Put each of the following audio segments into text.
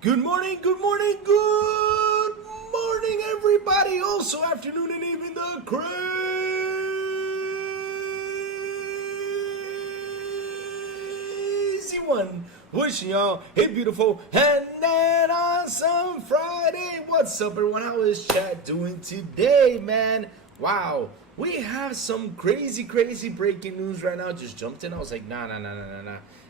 Good morning, good morning, good morning, everybody. Also, afternoon and evening, the crazy one. Wishing y'all a beautiful and an awesome Friday. What's up, everyone? How is chat doing today, man? Wow, we have some crazy breaking news right now. Just jumped in. I was like, nah.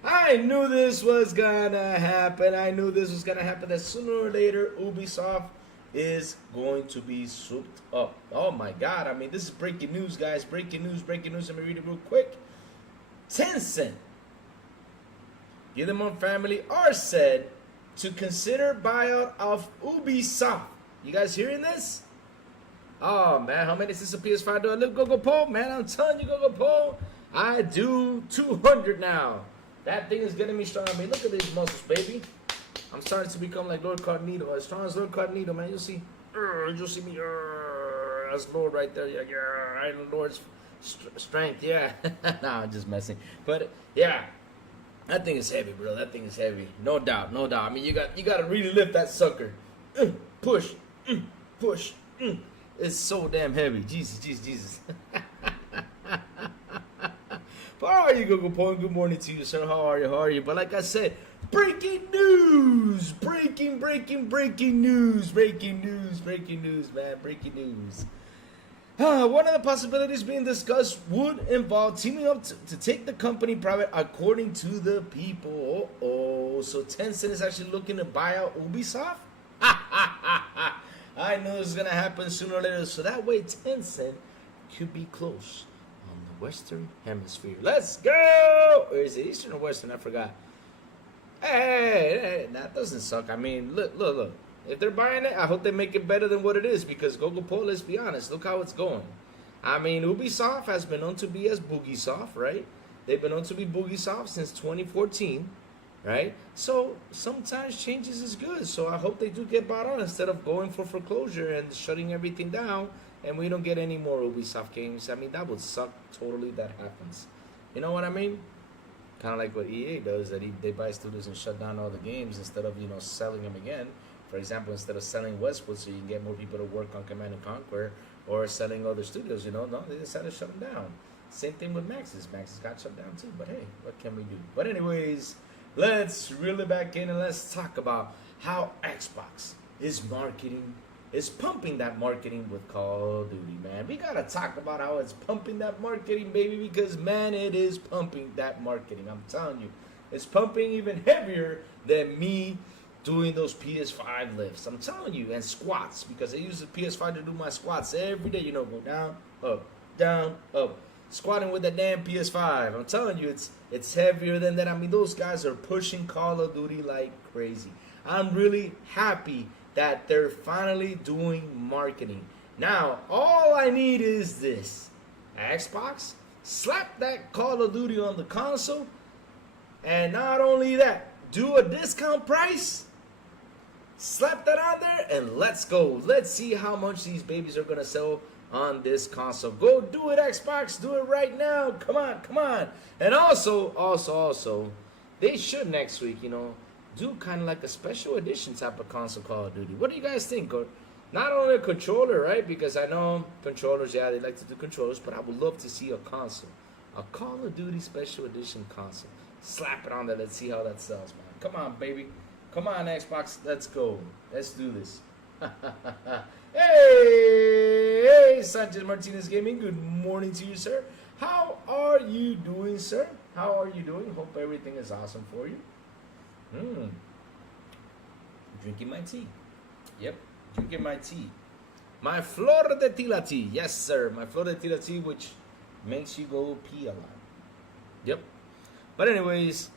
I knew this was gonna happen. That sooner or later, Ubisoft is going to be souped up. Oh my God. I mean, this is breaking news, guys. Breaking news. Let me read it real quick. Tencent, Gilliman family are said to consider buyout of Ubisoft. You guys hearing this? Oh man, how many since the PS5 do I live? Go Paul, man. I'm telling you, go Paul. I do 200 now. That thing is getting me strong. I mean, look at these muscles, baby. I'm starting to become like Lord Cognito, as strong as Lord Cognito, man. You'll see me. That's Lord right there. Yeah. I know Lord's strength. Yeah. Nah, I'm just messing. But yeah, that thing is heavy, bro. That thing is heavy. No doubt. I mean, you got to really lift that sucker. Push. It's so damn heavy. Jesus. But how are you, Google Point? Good morning to you, sir. How are you? But like I said, breaking news, breaking news, man. Breaking news. One of the possibilities being discussed would involve teaming up to take the company private, according to the people. So Tencent is actually looking to buy out Ubisoft? I knew this was going to happen sooner or later, so that way Tencent could be close on the Western Hemisphere. Let's go! Or is it Eastern or Western? I forgot. Hey, that doesn't suck. I mean, look. If they're buying it, I hope they make it better than what it is, because Gogopo, let's be honest, look how it's going. I mean, Ubisoft has been known to be as Boogiesoft, right? They've been known to be Boogiesoft since 2014. Right? So sometimes changes is good. So I hope they do get bought out instead of going for foreclosure and shutting everything down and we don't get any more Ubisoft games. I mean, that would suck totally. That happens. You know what I mean? Kind of like what EA does, that they buy studios and shut down all the games instead of, selling them again. For example, instead of selling Westwood so you can get more people to work on Command and Conquer, or selling other studios, no, they decided to shut them down. Same thing with Maxis. Maxis got shut down too, but hey, what can we do? But anyways, let's reel it back in and let's talk about how Xbox is pumping that marketing with Call of Duty, man. We gotta talk about how it's pumping that marketing, baby, because, man, it is pumping that marketing. I'm telling you, it's pumping even heavier than me doing those PS5 lifts. I'm telling you, and squats, because I use the PS5 to do my squats every day. Go down, up. Squatting with that damn PS5. I'm telling you, it's heavier than that. I mean, those guys are pushing Call of Duty like crazy. I'm really happy that they're finally doing marketing. Now, all I need is this. Xbox, slap that Call of Duty on the console, and not only that, do a discount price, slap that on there, and let's go. Let's see how much these babies are going to sell on this console. Go do it, Xbox. Do it right now. Come on. And also, they should next week, do kind of like a special edition type of console Call of Duty. What do you guys think? Or not only a controller, right? Because I know controllers, yeah, they like to do controllers, but I would love to see a console. A Call of Duty special edition console. Slap it on there. Let's see how that sells, man. Come on, baby. Come on, Xbox. Let's go. Let's do this. Hey, Sanchez Martinez Gaming. Good morning to you, sir. How are you doing, sir? How are you doing? Hope everything is awesome for you. Drinking my tea. Yep, drinking my tea. My Flor de Tila tea. Yes, sir. My Flor de Tila tea, which makes you go pee a lot. Yep. But anyways,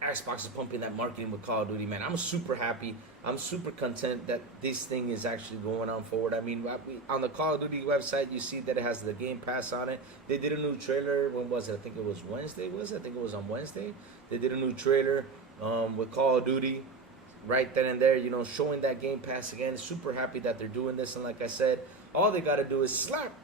Xbox is pumping that marketing with Call of Duty, man. I'm super happy. I'm super content that this thing is actually going on forward. I mean, on the Call of Duty website, you see that it has the Game Pass on it. They did a new trailer. When was it? I think it was Wednesday, I think it was on Wednesday. They did a new trailer with Call of Duty right then and there, showing that Game Pass again. Super happy that they're doing this. And like I said, all they got to do is slap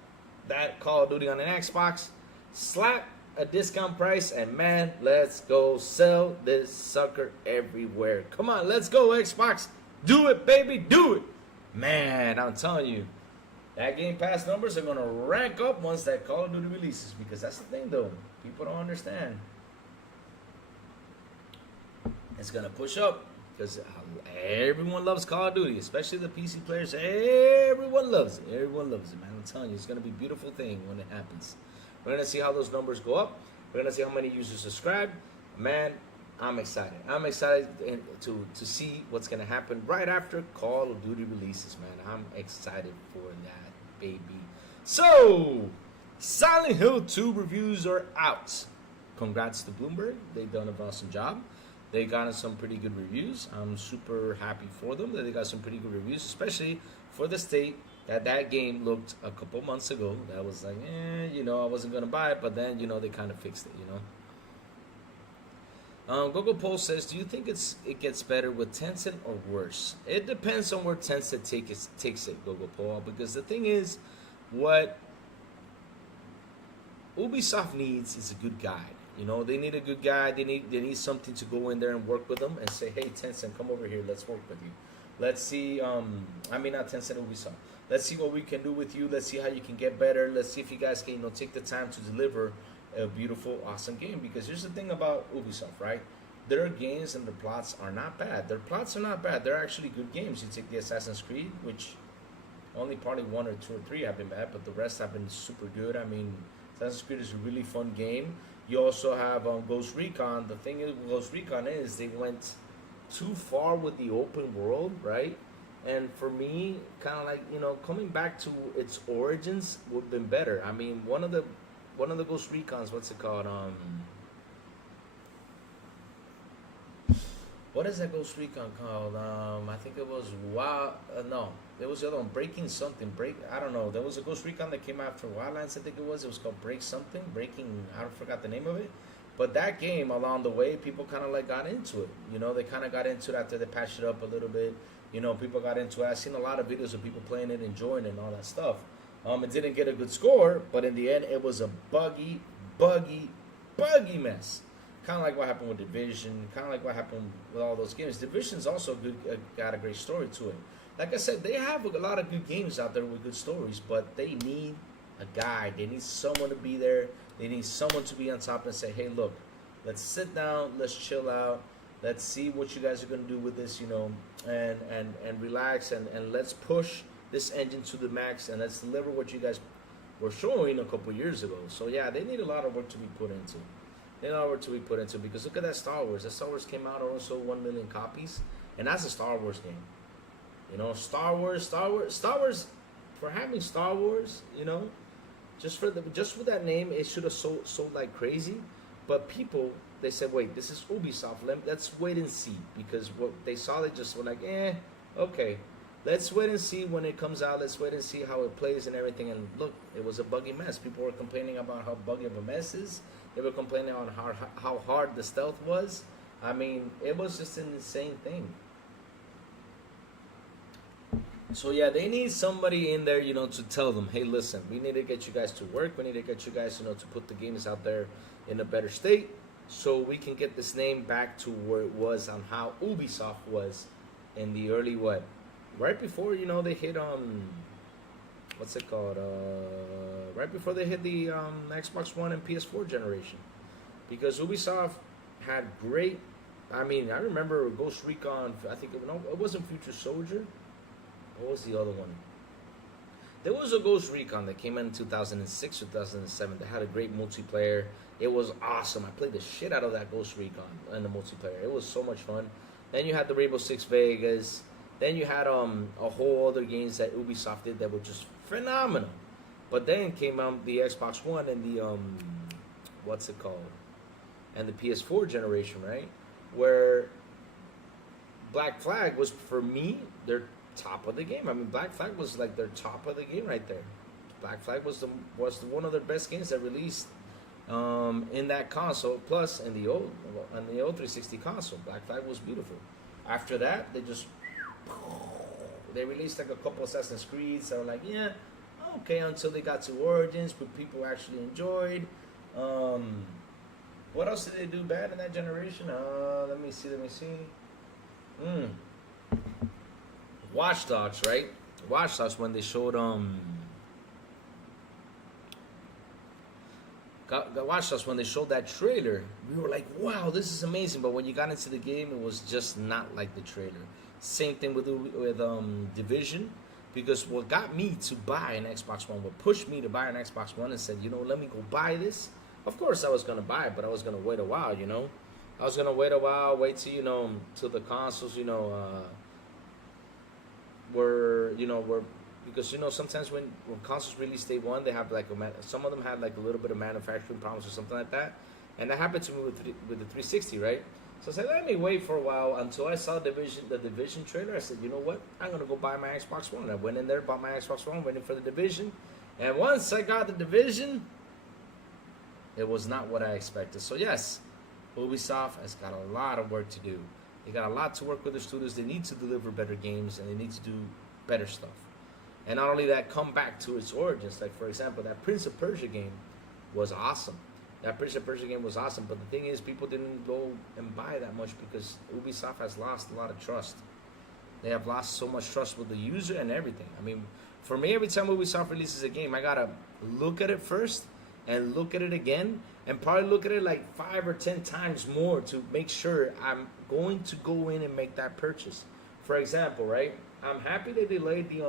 that Call of Duty on an Xbox, slap a discount price, and man, let's go sell this sucker everywhere. Come on, let's go, Xbox. Do it, baby, do it. Man, I'm telling you, that Game Pass numbers are gonna rank up once that Call of Duty releases, because that's the thing though. People don't understand. It's gonna push up because everyone loves Call of Duty, especially the PC players. Everyone loves it. Everyone loves it, man. I'm telling you, it's gonna be a beautiful thing when it happens. We're gonna see how those numbers go up. We're gonna see how many users subscribe. Man, I'm excited. I'm excited to see what's gonna happen right after Call of Duty releases, man. I'm excited for that, baby. So, Silent Hill 2 reviews are out. Congrats to Bloomberg. They've done an awesome job. They got some pretty good reviews. I'm super happy for them that they got some pretty good reviews, especially for the state that game looked a couple months ago. That was like, I wasn't going to buy it, but then, they kind of fixed it, Google Poll says, do you think it gets better with Tencent or worse? It depends on where Tencent takes it, Google Poll, because the thing is, what Ubisoft needs is a good guide. They need a good guide. They need something to go in there and work with them and say, hey, Tencent, come over here. Let's work with you. Let's see. Not Tencent, Ubisoft. Let's see what we can do with you. Let's see how you can get better. Let's see if you guys can, take the time to deliver a beautiful, awesome game. Because here's the thing about Ubisoft, right? Their games and their plots are not bad. Their plots are not bad. They're actually good games. You take the Assassin's Creed, which only probably 1 or 2 or 3 have been bad, but the rest have been super good. I mean, Assassin's Creed is a really fun game. You also have Ghost Recon. The thing is with Ghost Recon is they went too far with the open world, right? And for me, kind of like, coming back to its origins would have been better. I mean, one of the Ghost Recons, what's it called? What is that Ghost Recon called? I think it was no, there was the other one, Breaking something. I don't know. There was a Ghost Recon that came after Wildlands. I think it was. It was called Break something. I forgot the name of it. But that game, along the way, people kind of like got into it. They kind of got into it after they patched it up a little bit. People got into it. I've seen a lot of videos of people playing it, enjoying it, and all that stuff. It didn't get a good score, but in the end, it was a buggy mess. Kind of like what happened with Division, kind of like what happened with all those games. Division's also good, got a great story to it. Like I said, they have a lot of good games out there with good stories, but they need a guide. They need someone to be there. They need someone to be on top and say, hey, look, let's sit down, let's chill out, let's see what you guys are going to do with this, and relax, and let's push this engine to the max, and let's deliver what you guys were showing a couple years ago. So, yeah, they need a lot of work to be put into. Because look at that Star Wars. That Star Wars came out also 1 million copies, and that's a Star Wars game. Star Wars. For having Star Wars, just for that name, it should have sold like crazy. But people, they said, wait, this is Ubisoft. Let's wait and see, because what they saw, they just were like, okay. Let's wait and see when it comes out. Let's wait and see how it plays and everything. And look, it was a buggy mess. People were complaining about how buggy of a mess is. They were complaining on how hard the stealth was. I mean, it was just an insane thing. So yeah, they need somebody in there, to tell them, hey, listen, we need to get you guys to work. We need to get you guys, to put the games out there in a better state, so we can get this name back to where it was on how Ubisoft was in the early right before they hit what's it called? Right before they hit the Xbox One and PS4 generation, because Ubisoft had great. I mean, I remember Ghost Recon. I think it wasn't Future Soldier. What was the other one? There was a Ghost Recon that came in 2006, 2007. That had a great multiplayer. It was awesome. I played the shit out of that Ghost Recon and the multiplayer. It was so much fun. Then you had the Rainbow Six Vegas. Then you had a whole other games that Ubisoft did that were just phenomenal. But then came out the Xbox One and the what's it called? And the PS4 generation, right? Where Black Flag was, for me, their top of the game. I mean, Black Flag was like their top of the game right there. Black Flag was one of their best games that released in that console. Plus, in the old 360 console, Black Flag was beautiful. After that, they released like a couple Assassin's Creeds that were like, yeah, okay, until they got to Origins, but people actually enjoyed. What else did they do bad in that generation? Let me see. Mm. Watch Dogs, right? Watch Dogs when they showed Watch Dogs when they showed that trailer, we were like, wow, this is amazing. But when you got into the game, it was just not like the trailer. Same thing with Division, because what got me to buy an Xbox One, what pushed me to buy an Xbox One and said, you know, let me go buy this. Of course I was gonna buy it, but I was gonna wait a while, you know. I was gonna wait a while, wait till, you know, till the consoles, you know, were because, you know, sometimes when consoles release day one, they have like some of them had like a little bit of manufacturing problems or something like that, and that happened to me with the 360, right? So I said, let me wait for a while until I saw the Division trailer. I said, you know what? I'm gonna go buy my Xbox One. I went in there, bought my Xbox One, waiting for the Division, and once I got the Division, it was not what I expected. So yes, Ubisoft has got a lot of work to do. They got a lot to work with their studios. They need to deliver better games, and they need to do better stuff. And not only that, come back to its origins. Like, for example, that Prince of Persia game was awesome. That Prince of Persia game was awesome. But the thing is, people didn't go and buy that much because Ubisoft has lost a lot of trust. They have lost so much trust with the user and everything. I mean, for me, every time Ubisoft releases a game, I got to look at it first and look at it again and probably look at it like 5 or 10 times more to make sure I'm going to go in and make that purchase. For example, right? I'm happy they delayed the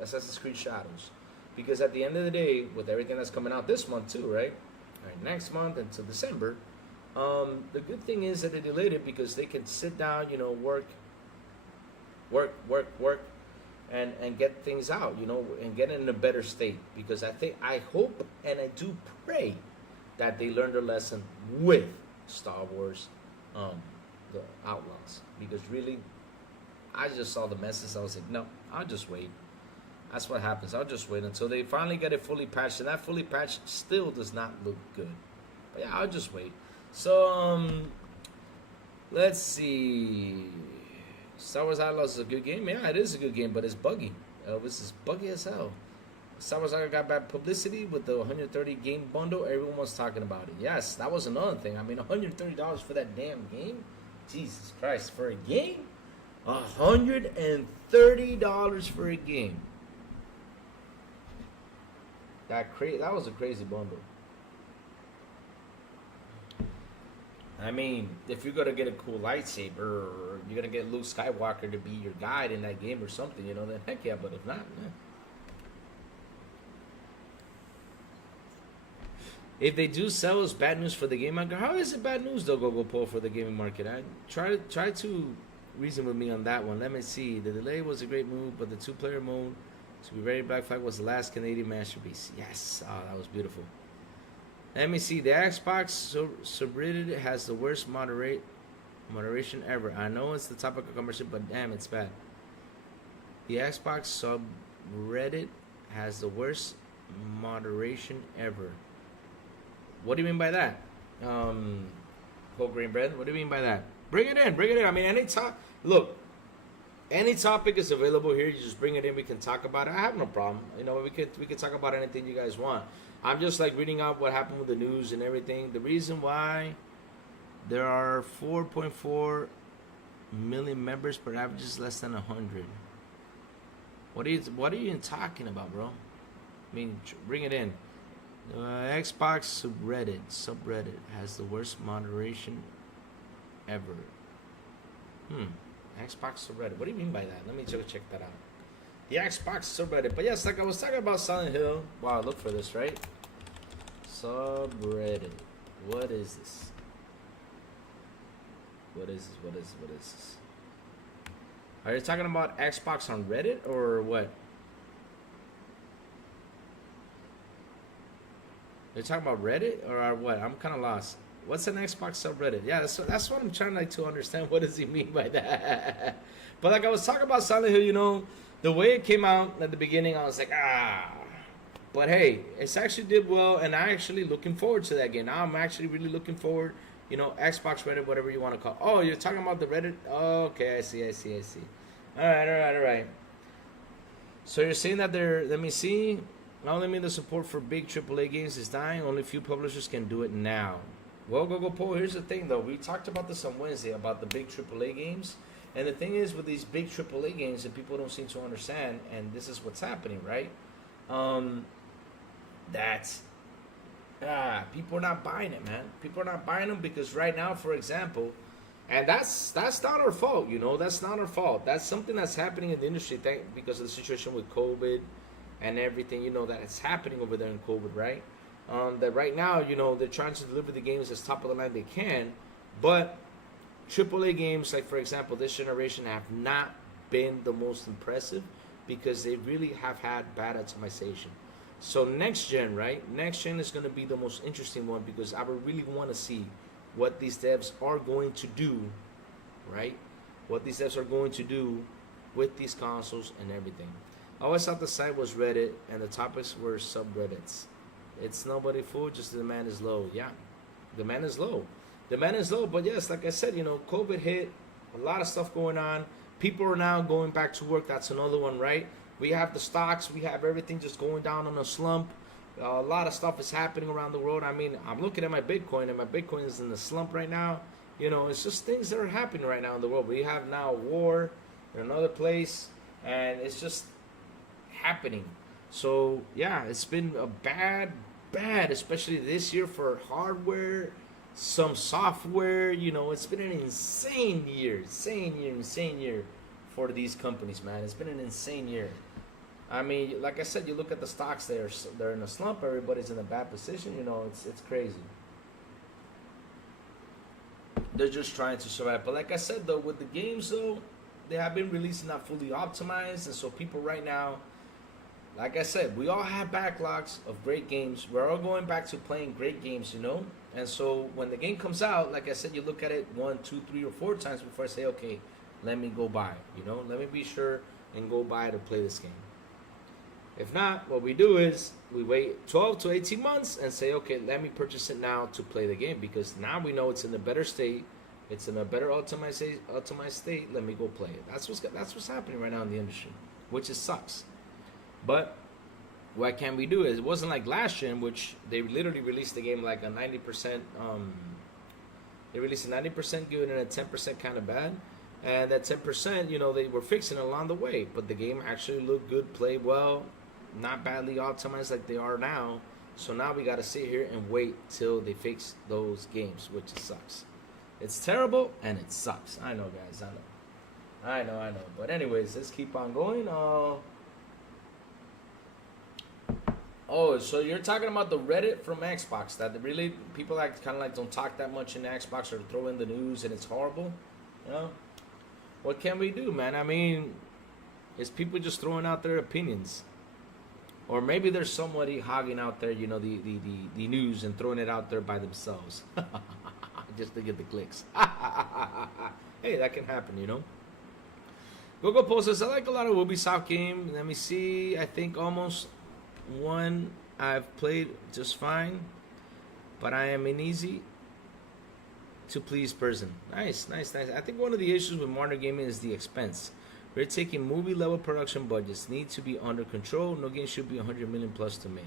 Assassin's Creed Shadows, because at the end of the day, with everything that's coming out this month too, right? All right, next month until December, the good thing is that they delayed it because they can sit down, you know, work, and get things out, you know, and get it in a better state. Because I hope, and I do pray that they learned their lesson with Star Wars, the Outlaws, because really, I just saw the message. I was like, no, I'll just wait. That's what happens. I'll just wait until they finally get it fully patched. And that fully patched still does not look good. But yeah, I'll just wait. So, let's see. Star Wars Outlaws is a good game. Yeah, it is a good game, but it's buggy. This is buggy as hell. Star Wars Outlaws got bad publicity with the 130 game bundle. Everyone was talking about it. Yes, that was another thing. I mean, $130 for that damn game? Jesus Christ, for a game? $130 for a game. That was a crazy bundle. I mean, if you're gonna get a cool lightsaber, or you're gonna get Luke Skywalker to be your guide in that game or something, you know, then heck yeah. But if not, nah. If they do sell, it's bad news for the game market. How is it bad news though, Google for the gaming market? I try to reason with me on that one. Let me see. The delay was a great move, but the 2-player mode to be ready Black Flag was the last Canadian masterpiece. Yes, that was beautiful. Let me see. The Xbox subreddit has the worst moderation ever. I know it's the topic of conversation, but damn, it's bad. The Xbox subreddit has the worst moderation ever. What do you mean by that? Whole grain bread. What do you mean by that? Bring it in. I mean, any topic is available here. You just bring it in. We can talk about it. I have no problem. You know, we could talk about anything you guys want. I'm just like reading out what happened with the news and everything. The reason why there are 4.4 million members, but average is less than 100. What are you even talking about, bro? I mean, bring it in. Xbox subreddit has the worst moderation ever. Xbox subreddit. What do you mean by that? Let me check that out. The Xbox subreddit. But yes, like I was talking about Silent Hill. Wow, look for this, right? Subreddit. What is this? What is this? Are you talking about Xbox on Reddit or what? You're talking about Reddit or what? I'm kind of lost. What's an Xbox subreddit? Yeah, that's what I'm trying to understand. What does he mean by that? But like I was talking about Silent Hill, you know, the way it came out at the beginning, I was like, But hey, it's actually did well, and I'm actually looking forward to that game. Now I'm actually really looking forward, you know, Xbox Reddit, whatever you want to call it. Oh, you're talking about the Reddit? Oh, okay, I see. All right. So you're saying that let me see. Not only mean the support for big AAA games is dying, only few publishers can do it now. Well, Google Poll, here's the thing though. We talked about this on Wednesday about the big AAA games. And the thing is with these big AAA games that people don't seem to understand, and this is what's happening, right? That's people are not buying it, man. People are not buying them because right now, for example, and that's not our fault, you know. That's not our fault. That's something that's happening in the industry because of the situation with COVID and everything, you know, that it's happening over there in COVID, right? That right now, you know, they're trying to deliver the games as top of the line they can, but AAA games, like for example, this generation have not been the most impressive because they really have had bad optimization. So next gen, right? Next gen is going to be the most interesting one because I would really want to see what these devs are going to do, right? What these devs are going to do with these consoles and everything. I always thought the site was Reddit and the topics were subreddits. It's nobody fool, just the demand is low. Yeah, demand is low. Demand is low, but yes, like I said, you know, COVID hit, a lot of stuff going on. People are now going back to work. That's another one, right? We have the stocks, we have everything just going down on a slump. A lot of stuff is happening around the world. I mean, I'm looking at my Bitcoin, and my Bitcoin is in the slump right now. You know, it's just things that are happening right now in the world. We have now war in another place, and it's just happening. So, yeah, it's been a bad, especially this year for hardware, some software. You know, it's been an insane year for these companies, man. It's been an insane year. I mean, like I said, you look at the stocks, they're in a slump. Everybody's in a bad position. You know, it's crazy. They're just trying to survive. But like I said, though, with the games, though, they have been releasing not fully optimized. And so people right now, like I said, we all have backlogs of great games. We're all going back to playing great games, you know? And so when the game comes out, like I said, you look at it 1, 2, 3, or 4 times before I say, okay, let me go buy it, you know? Let me be sure and go buy to play this game. If not, what we do is we wait 12 to 18 months and say, okay, let me purchase it now to play the game because now we know it's in a better state. It's in a better optimized state. Let me go play it. That's what's happening right now in the industry, which is sucks. But what can we do is it wasn't like last gen, which they literally released the game like a 90%. They released a 90% good and a 10% kind of bad. And that 10%, you know, they were fixing along the way. But the game actually looked good, played well, not badly optimized like they are now. So now we got to sit here and wait till they fix those games, which sucks. It's terrible and it sucks. I know, guys. I know. But anyways, let's keep on going. Oh, so you're talking about the Reddit from Xbox that really people like kind of like don't talk that much in Xbox or throw in the news and it's horrible, you know? What can we do, man? I mean, it's people just throwing out their opinions, or maybe there's somebody hogging out there, you know, the news and throwing it out there by themselves, just to get the clicks. Hey, that can happen, you know. Google Poll says I like a lot of Ubisoft game. Let me see. I think almost one I've played just fine, but I am an easy to please person. Nice. I think one of the issues with modern gaming is the expense. We're taking movie level production budgets need to be under control. No game should be 100 million plus to make.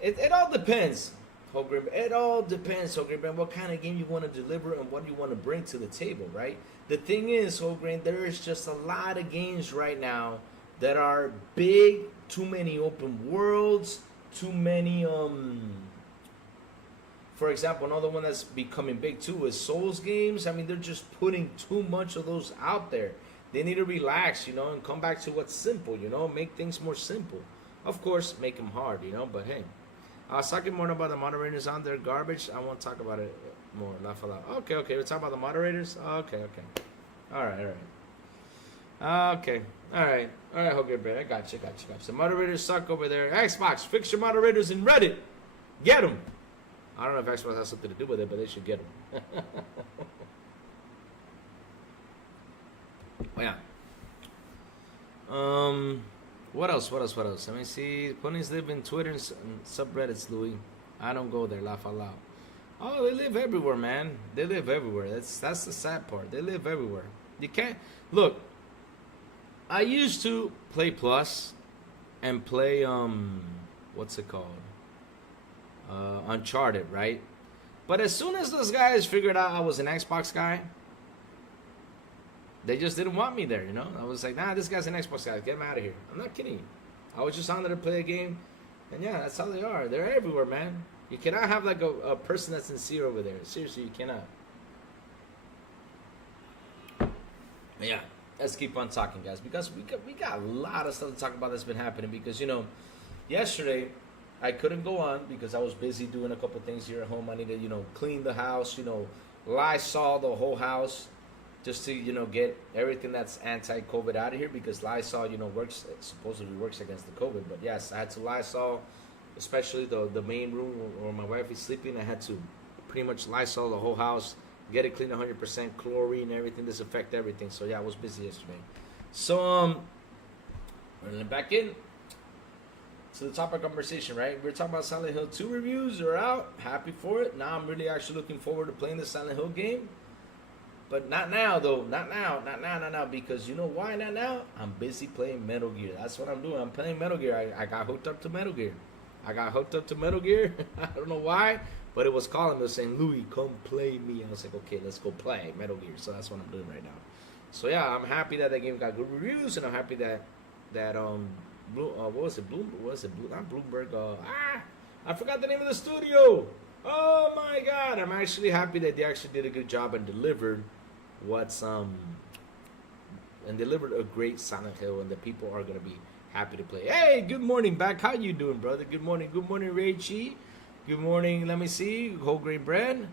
It all depends, Holgrim. It all depends, Holgrim, what kind of game you want to deliver and what you want to bring to the table, right? The thing is, Holgrim, there is just a lot of games right now that are big, too many open worlds, too many for example, another one that's becoming big too is Souls games. I mean, they're just putting too much of those out there. They need to relax, you know, and come back to what's simple, you know, make things more simple. Of course, make them hard, you know, but hey. I was talking more about the moderators on their garbage. I won't talk about it more, laugh a lot. Okay, we're talking about the moderators? Okay. All right. Okay. All right, okay, bro. I got you. The moderators suck over there. Xbox, fix your moderators in Reddit. Get them. I don't know if Xbox has something to do with it, but they should get them. Oh, yeah. What else? Let me see. Ponies live in Twitter and subreddits, Louis. I don't go there, laugh out loud. Oh, they live everywhere, man. They live everywhere. That's the sad part. They live everywhere. You can't... Look... I used to play Plus and play what's it called? Uncharted, right? But as soon as those guys figured out I was an Xbox guy, they just didn't want me there, you know? I was like, nah, this guy's an Xbox guy. Get him out of here. I'm not kidding you. I was just on there to play a game. And yeah, that's how they are. They're everywhere, man. You cannot have like a person that's sincere over there. Seriously, you cannot. But yeah, let's keep on talking, guys. Because we got a lot of stuff to talk about that's been happening. Because, you know, yesterday I couldn't go on because I was busy doing a couple things here at home. I needed, you know, clean the house, you know, Lysol the whole house. Just to, you know, get everything that's anti-COVID out of here, because Lysol, you know, supposedly works against the COVID. But yes, I had to Lysol, especially the main room where my wife is sleeping. I had to pretty much Lysol the whole house, get it clean 100%, chlorine, everything, disinfect everything. So yeah, I was busy yesterday. So running back in to the topic of conversation, right? We're talking about Silent Hill 2 reviews are out. Happy for it. Now I'm really actually looking forward to playing the Silent Hill game. But not now, though. Not now. Because you know why not now? I'm busy playing Metal Gear. That's what I'm doing. I'm playing Metal Gear. I got hooked up to Metal Gear. I don't know why, but it was calling me. It was saying, Louis, come play me. I was like, okay, let's go play Metal Gear. So that's what I'm doing right now. So yeah, I'm happy that game got good reviews, and I'm happy that not Bloomberg. I forgot the name of the studio. Oh my God! I'm actually happy that they actually did a good job and delivered delivered a great Silent Hill, and the people are gonna be happy to play. Hey, good morning, back. How you doing, brother? Good morning, Ray Chi. Good morning. Let me see, whole grain bread.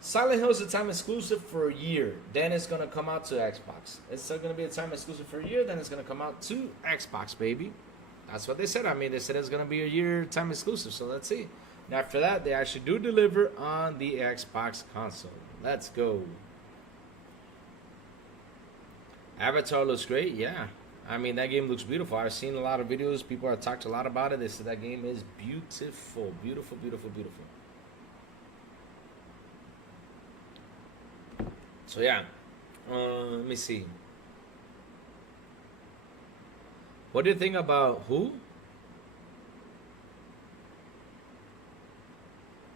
Silent Hill is a time exclusive for a year. Then it's gonna come out to Xbox. It's still gonna be a time exclusive for a year. Then it's gonna come out to Xbox, baby. That's what they said. I mean, they said it's gonna be a year time exclusive. So let's see. And after that, they actually do deliver on the Xbox console. Let's go. Avatar looks great. Yeah. I mean, that game looks beautiful. I've seen a lot of videos. People have talked a lot about it. They said that game is beautiful. Beautiful, beautiful, beautiful. So, yeah. Let me see. What do you think about who?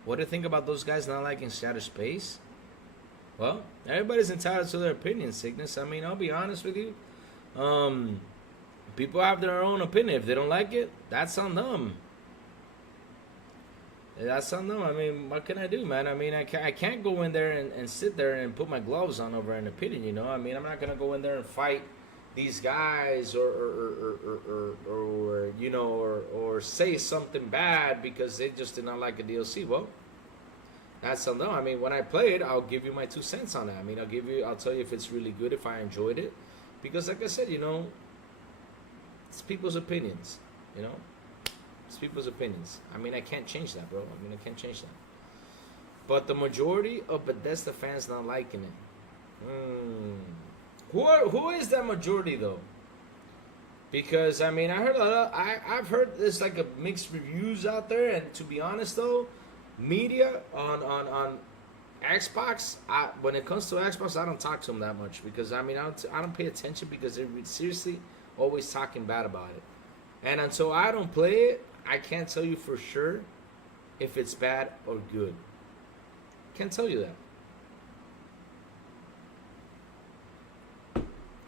What do you think about those guys not liking Shattered Space? Well, everybody's entitled to their opinion, Cygnus. I mean, I'll be honest with you. People have their own opinion. If they don't like it, that's on them. That's on them. I mean, what can I do, man? I mean, I can't go in there and sit there and put my gloves on over an opinion, you know? I mean, I'm not going to go in there and fight these guys or you know, or say something bad because they just did not like a DLC. Well, that's on them. I mean, when I play it, I'll give you my 2 cents on it. I mean, I'll tell you if it's really good, if I enjoyed it, because like I said, you know, it's people's opinions, you know, it's people's opinions. I mean, I can't change that, bro. I mean, I can't change that. But the majority of Bethesda fans not liking it. Who is that majority though? Because I mean, I've heard there's like a mixed reviews out there, and to be honest though, media on Xbox, when it comes to Xbox, I don't talk to them that much, because I mean, I don't pay attention, because they're seriously always talking bad about it. And until I don't play it, I can't tell you for sure if it's bad or good. Can't tell you that.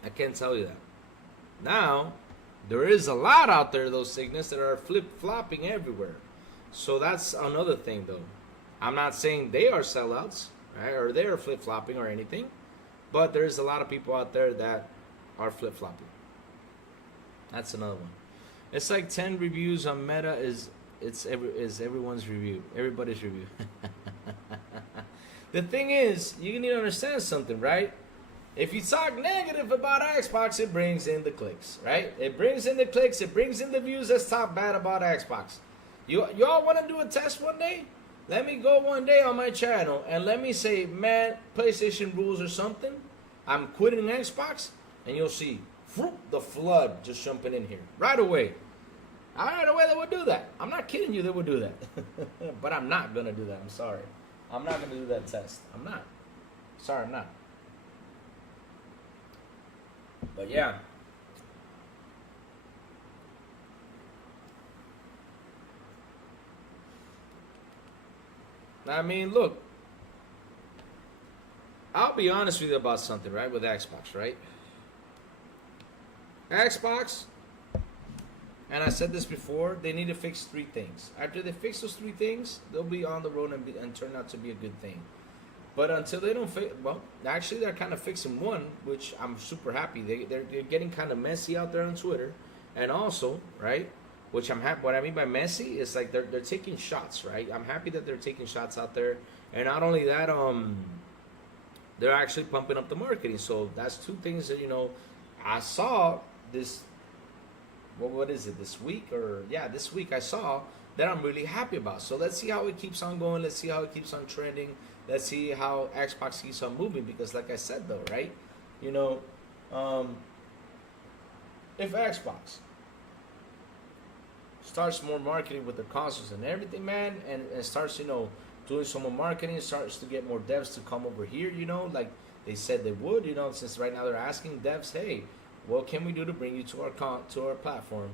I can't tell you that. Now, there is a lot out there, those Cygnus, that are flip-flopping everywhere. So that's another thing, though. I'm not saying they are sellouts, right, or they are flip-flopping or anything, but there's a lot of people out there that are flip-flopping. That's another one. It's like 10 reviews on Meta is everyone's review, everybody's review. The thing is, you need to understand something, right? If you talk negative about Xbox, it brings in the clicks, right? It brings in the clicks, it brings in the views. Let's talk bad about Xbox. Y'all want to do a test one day? Let me go one day on my channel and let me say, man, PlayStation rules or something. I'm quitting Xbox, and you'll see the flood just jumping in here right away. Right away, they would do that. I'm not kidding you, they would do that. But I'm not going to do that. I'm sorry. I'm not going to do that test. I'm not. Sorry, I'm not. But yeah. I mean, look, I'll be honest with you about something, right? With Xbox, right? Xbox, and I said this before, they need to fix 3 things. After they fix those 3 things, they'll be on the road and turn out to be a good thing. But until they don't fix, well, actually they're kind of fixing one, which I'm super happy. They're getting kind of messy out there on Twitter, and also, right, which I'm happy. What I mean by messy is like they're taking shots, right? I'm happy that they're taking shots out there, and not only that, they're actually pumping up the marketing. So that's 2 things that I saw this. Well, what is it, this week? This week I saw that I'm really happy about. So let's see how it keeps on going. Let's see how it keeps on trending. Let's see how Xbox keeps on moving. Because like I said though, right? If Xbox starts more marketing with the consoles and everything, man, and starts, doing some more marketing, starts to get more devs to come over here, like they said they would, since right now they're asking devs, hey, what can we do to bring you to our platform?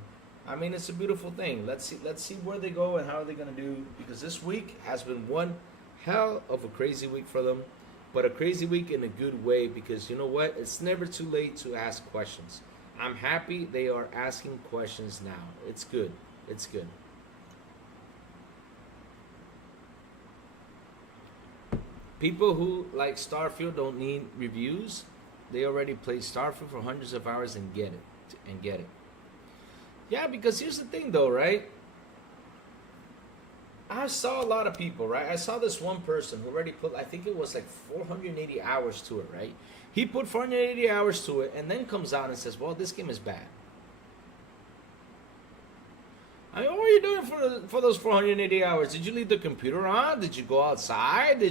I mean, it's a beautiful thing. Let's see where they go and how are they going to do, because this week has been one hell of a crazy week for them, but a crazy week in a good way, because you know what? It's never too late to ask questions. I'm happy they are asking questions now. It's good. It's good. People who like Starfield don't need reviews. They already played Starfield for hundreds of hours and get it. Yeah, because here's the thing though, right? I saw a lot of people, right? I saw this one person who already put, I think it was like 480 hours to it, right? He put 480 hours to it and then comes out and says, well, this game is bad. I mean, what were you doing for those 480 hours? Did you leave the computer on? Did you go outside?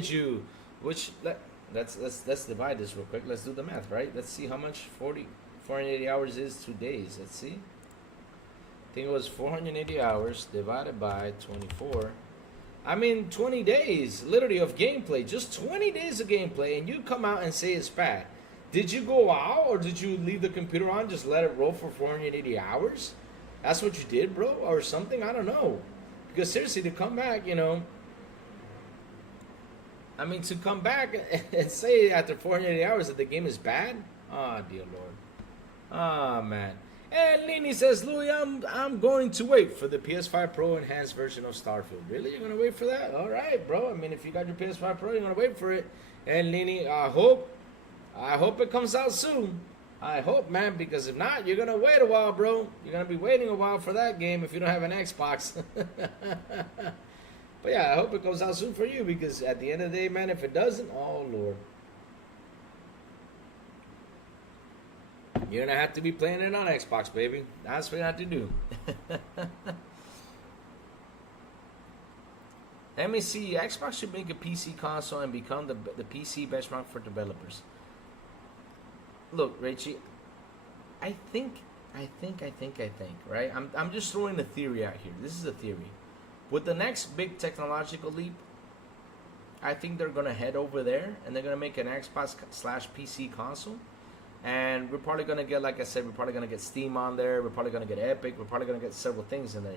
Let's divide this real quick. Let's do the math, right? Let's see how much 480 hours is 2 days. Let's see. I think it was 480 hours divided by 24. I mean, 20 days, literally, of gameplay. Just 20 days of gameplay, and you come out and say it's bad. Did you go out, or did you leave the computer on, just let it roll for 480 hours? That's what you did, bro? Or something? I don't know. Because seriously, to come back, I mean, to come back and say after 480 hours that the game is bad? Oh, dear Lord. Oh, man. And Lini says, Louis, I'm going to wait for the PS5 Pro enhanced version of Starfield. Really? You're going to wait for that? All right, bro. I mean, if you got your PS5 Pro, you're going to wait for it. And Lini, I hope it comes out soon. I hope, man, because if not, you're going to wait a while, bro. You're going to be waiting a while for that game if you don't have an Xbox. But yeah, I hope it goes out soon for you, because at the end of the day, man, if it doesn't, oh, Lord. You're going to have to be playing it on Xbox, baby. That's what you have to do. Let me see. Xbox should make a PC console and become the PC benchmark for developers. Look, Richie, I think, right? I'm just throwing a theory out here. This is a theory. With the next big technological leap, I think they're going to head over there and they're going to make an Xbox/PC console. And we're probably going to get, like I said, we're probably going to get Steam on there. We're probably going to get Epic. We're probably going to get several things in there,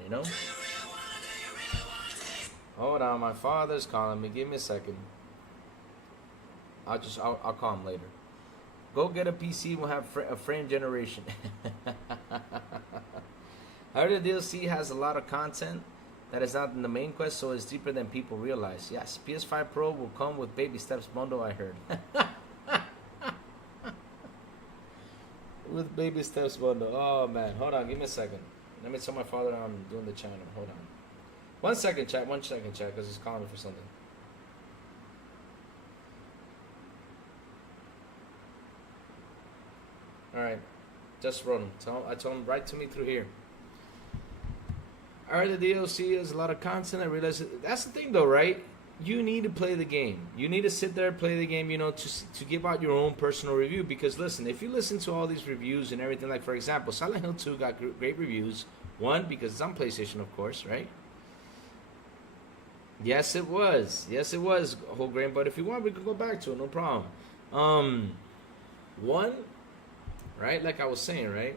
Hold on, my father's calling me. Give me a second. I'll call him later. Go get a PC. We'll have a frame generation. I heard the DLC has a lot of content that is not in the main quest, so it's deeper than people realize. Yes, PS5 Pro will come with Baby Steps bundle, I heard. With Baby Steps bundle. Oh, man. Hold on. Give me a second. Let me tell my father I'm doing the channel. Hold on. One second, chat, because he's calling me for something. Alright. Just wrote him. I told him, write to me through here. I heard the DLC has a lot of content. I realized that's the thing, though, right? You need to play the game. You need to sit there and play the game, to give out your own personal review. Because, listen, if you listen to all these reviews and everything, like, for example, Silent Hill 2 got great reviews. One, because it's on PlayStation, of course, right? Yes, it was. Yes, it was, Whole Grain. But if you want, we could go back to it. No problem. One, right? Like I was saying, right?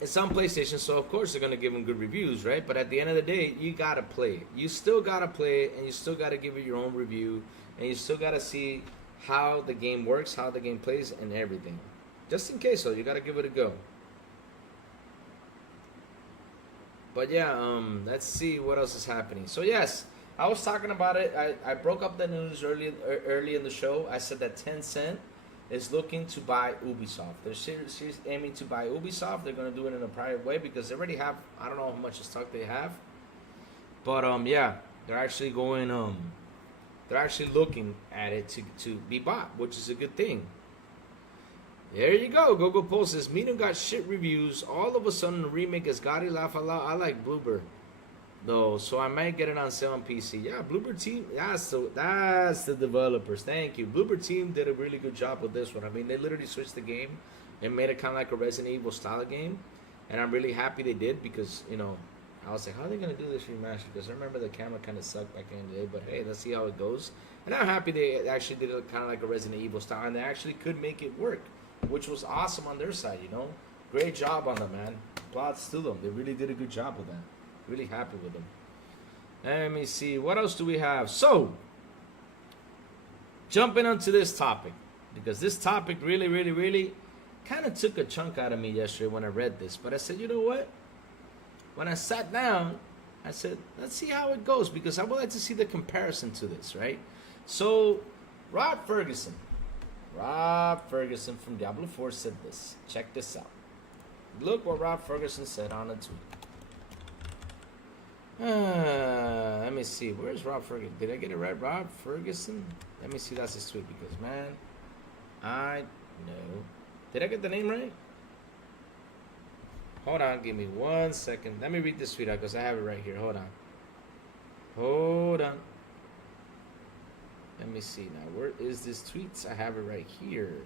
It's on PlayStation, so of course they're gonna give them good reviews, right? But at the end of the day, you gotta play it. You still gotta play it, and you still gotta give it your own review, and you still gotta see how the game works, how the game plays, and everything. Just in case, though, you gotta give it a go. But yeah, let's see what else is happening. So yes, I was talking about it. I broke up the news early in the show. I said that Tencent is looking to buy Ubisoft. They're seriously aiming to buy Ubisoft. They're going to do it in a private way because they already have, I don't know how much stock they have. But yeah, they're actually going, they're actually looking at it to be bought, which is a good thing. There you go. Google Poll says, Medium got shit reviews. All of a sudden, the remake is Gotti Laugh Out Loud. I like Bloober, though, so I might get it on sale on PC. Yeah, Bloober Team, that's the developers. Thank you. Bloober Team did a really good job with this one. I mean, they literally switched the game and made it kind of like a Resident Evil style game, and I'm really happy they did because, you know, I was like, how are they going to do this remaster? Because I remember the camera kind of sucked back in the day, but hey, let's see how it goes. And I'm happy they actually did it kind of like a Resident Evil style, and they actually could make it work, which was awesome on their side, you know. Great job on them, man. Applause to them. They really did a good job with that. Really happy with them. Let me see. What else do we have? So, jumping onto this topic, because this topic really kind of took a chunk out of me yesterday when I read this. But I said, you know what? When I sat down, I said, let's see how it goes, because I would like to see the comparison to this, right? So, Rob Ferguson from Diablo 4 said this. Check this out. Look what Rob Ferguson said on a tweet. Let me see. Where's Rob Ferguson? Did I get it right? Rob Ferguson? Let me see. That's his tweet because, man, I know. Did I get the name right? Hold on. Give me 1 second. Let me read this tweet out because I have it right here. Hold on. Let me see now. Where is this tweet? I have it right here.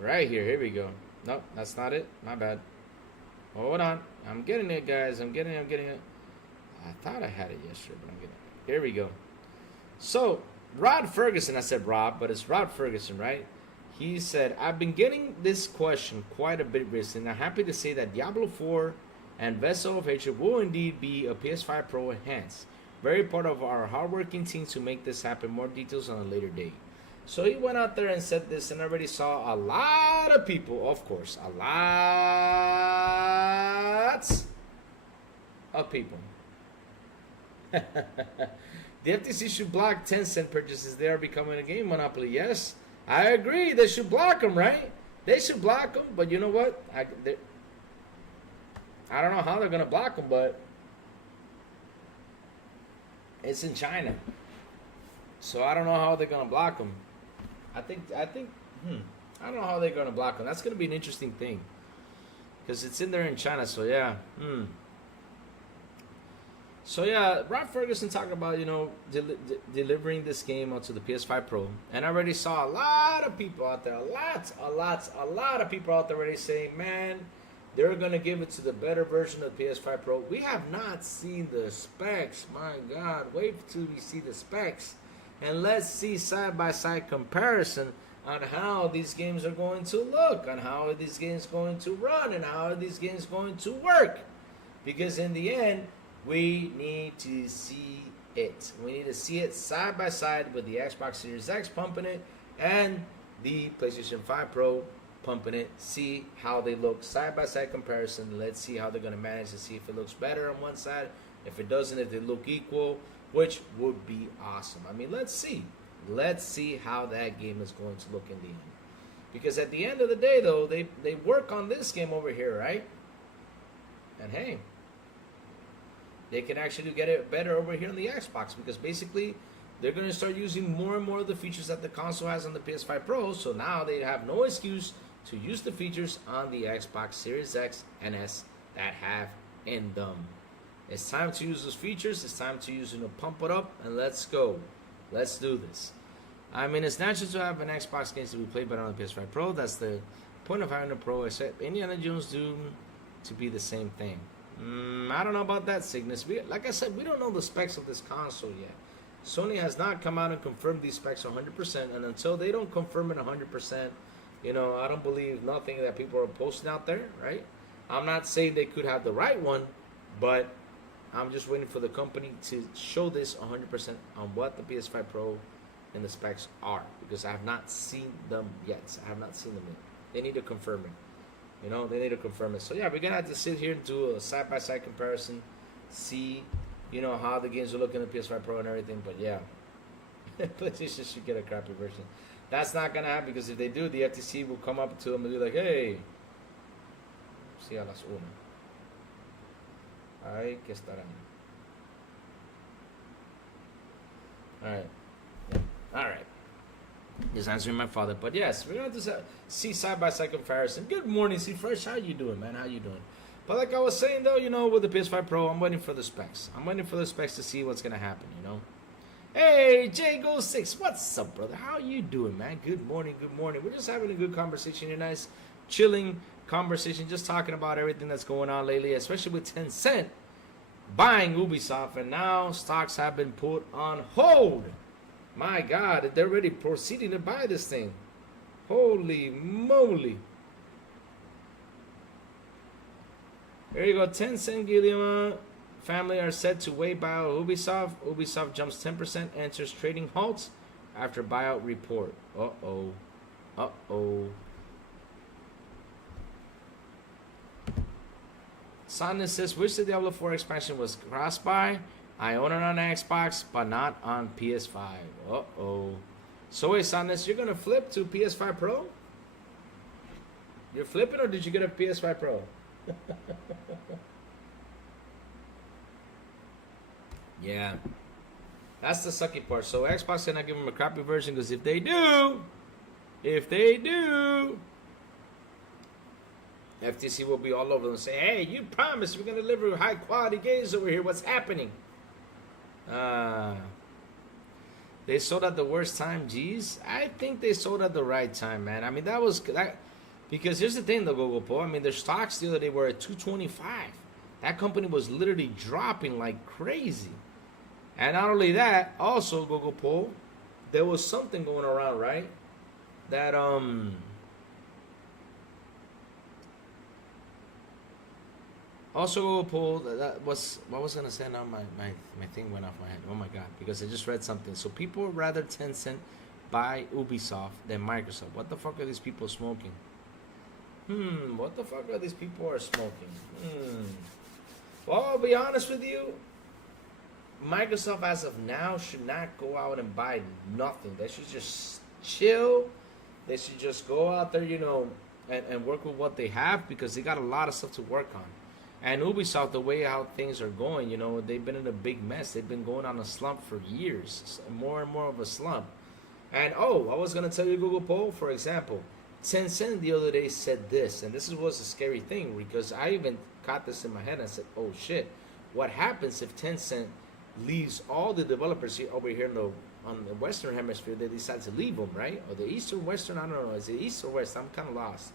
Right here. Here we go. Nope, that's not it. My bad. Hold on. I'm getting it, guys. I'm getting it. I thought I had it yesterday, but I'm getting it. Here we go. So, Rod Ferguson, I said Rob, but it's Rod Ferguson, right? He said, I've been getting this question quite a bit recently, and I'm happy to say that Diablo 4 and Vessel of Hatred will indeed be a PS5 Pro enhanced. Very part of our hardworking team to make this happen. More details on a later date. So he went out there and said this, and I already saw a lot of people, of course, a lot of people. The FTC should block 10-cent purchases. They are becoming a game monopoly. Yes, I agree. They should block them, right? They should block them, but you know what? I don't know how they're going to block them, but it's in China. So I don't know how they're going to block them. I don't know how they're going to block them. That's going to be an interesting thing. Because it's in there in China, so yeah. So yeah, Rob Ferguson talking about, you know, delivering this game onto the PS5 Pro. And I already saw a lot of people out there, a lot of people out there already saying, man, they're going to give it to the better version of the PS5 Pro. We have not seen the specs. My God, wait till we see the specs. And let's see side-by-side comparison on how these games are going to look, on how are these games going to run, and how are these games going to work. Because in the end, we need to see it. We need to see it side-by-side with the Xbox Series X pumping it and the PlayStation 5 Pro pumping it. See how they look side-by-side comparison. Let's see how they're going to manage to see if it looks better on one side. If it doesn't, if they look equal, which would be awesome. I mean, let's see. Let's see how that game is going to look in the end. Because at the end of the day, though, they work on this game over here, right? And hey, they can actually get it better over here on the Xbox. Because basically, they're going to start using more and more of the features that the console has on the PS5 Pro. So now they have no excuse to use the features on the Xbox Series X and S that have in them. It's time to use those features. It's time to use, pump it up, and let's go. Let's do this. I mean, it's natural to have an Xbox game to be played better on the PS5 Pro. That's the point of having a Pro, except Indiana Jones Doom to be the same thing. I don't know about that, Cygnus. Like I said, we don't know the specs of this console yet. Sony has not come out and confirmed these specs 100%, and until they don't confirm it 100%, I don't believe nothing that people are posting out there, right? I'm not saying they could have the right one, but I'm just waiting for the company to show this 100% on what the PS5 Pro and the specs are, because I have not seen them yet. I have not seen them yet. They need to confirm it. They need to confirm it. So yeah, we're gonna have to sit here and do a side-by-side comparison, see, how the games will look in the PS5 Pro and everything. But yeah, PlayStation should get a crappy version. That's not gonna happen, because if they do, the FTC will come up to them and be like, "Hey, sí a las una. Hay que estar ahí." All right. Yeah. All right. Just answering my father. But yes, we're going to see side-by-side comparison. Good morning, C Fresh. How you doing, man? How you doing? But like I was saying, though, with the PS5 Pro, I'm waiting for the specs. I'm waiting for the specs to see what's going to happen, Hey, J-Go6. What's up, brother? How you doing, man? Good morning, good morning. We're just having a good conversation here. Nice, chilling conversation. Just talking about everything that's going on lately, especially with Tencent buying Ubisoft. And now stocks have been put on hold. My God, they're already proceeding to buy this thing. Holy moly. Here you go. Tencent Guillemot family are set to wait buyout Ubisoft. Ubisoft jumps 10%, enters trading halts after buyout report. Uh-oh. Uh-oh. Sadness says, wish the Diablo 4 expansion was cross-buy. I own it on Xbox, but not on PS5. Uh-oh. So wait, Sadness, you're going to flip to PS5 Pro? You're flipping, or did you get a PS5 Pro? Yeah. That's the sucky part. So Xbox cannot give them a crappy version, because if they do, FTC will be all over them and say, hey, you promised we're going to deliver high quality games over here. What's happening? They sold at the worst time. Geez, I think they sold at the right time, man. I mean, that because here's the thing, though, Google Poll. I mean, their stocks the other day were at 225. That company was literally dropping like crazy. And not only that, also Google Poll, there was something going around, right? That also Google Poll, that was what I was gonna say now. My thing went off my head. Oh my God, because I just read something. So people would rather Tencent buy Ubisoft than Microsoft. What the fuck are these people smoking? What the fuck are these people are smoking? Well, I'll be honest with you. Microsoft, as of now, should not go out and buy nothing. They should just chill. They should just go out there, and work with what they have, because they got a lot of stuff to work on. And Ubisoft, the way how things are going, they've been in a big mess. They've been going on a slump for years, more and more of a slump. And I was gonna tell you, Google Poll, for example, Tencent the other day said this, and this was a scary thing, because I even caught this in my head and I said, oh shit, what happens if Tencent leaves all the developers over here on the Western Hemisphere? They decide to leave them, right? Or the Eastern, Western, I don't know, is it East or West? I'm kind of lost.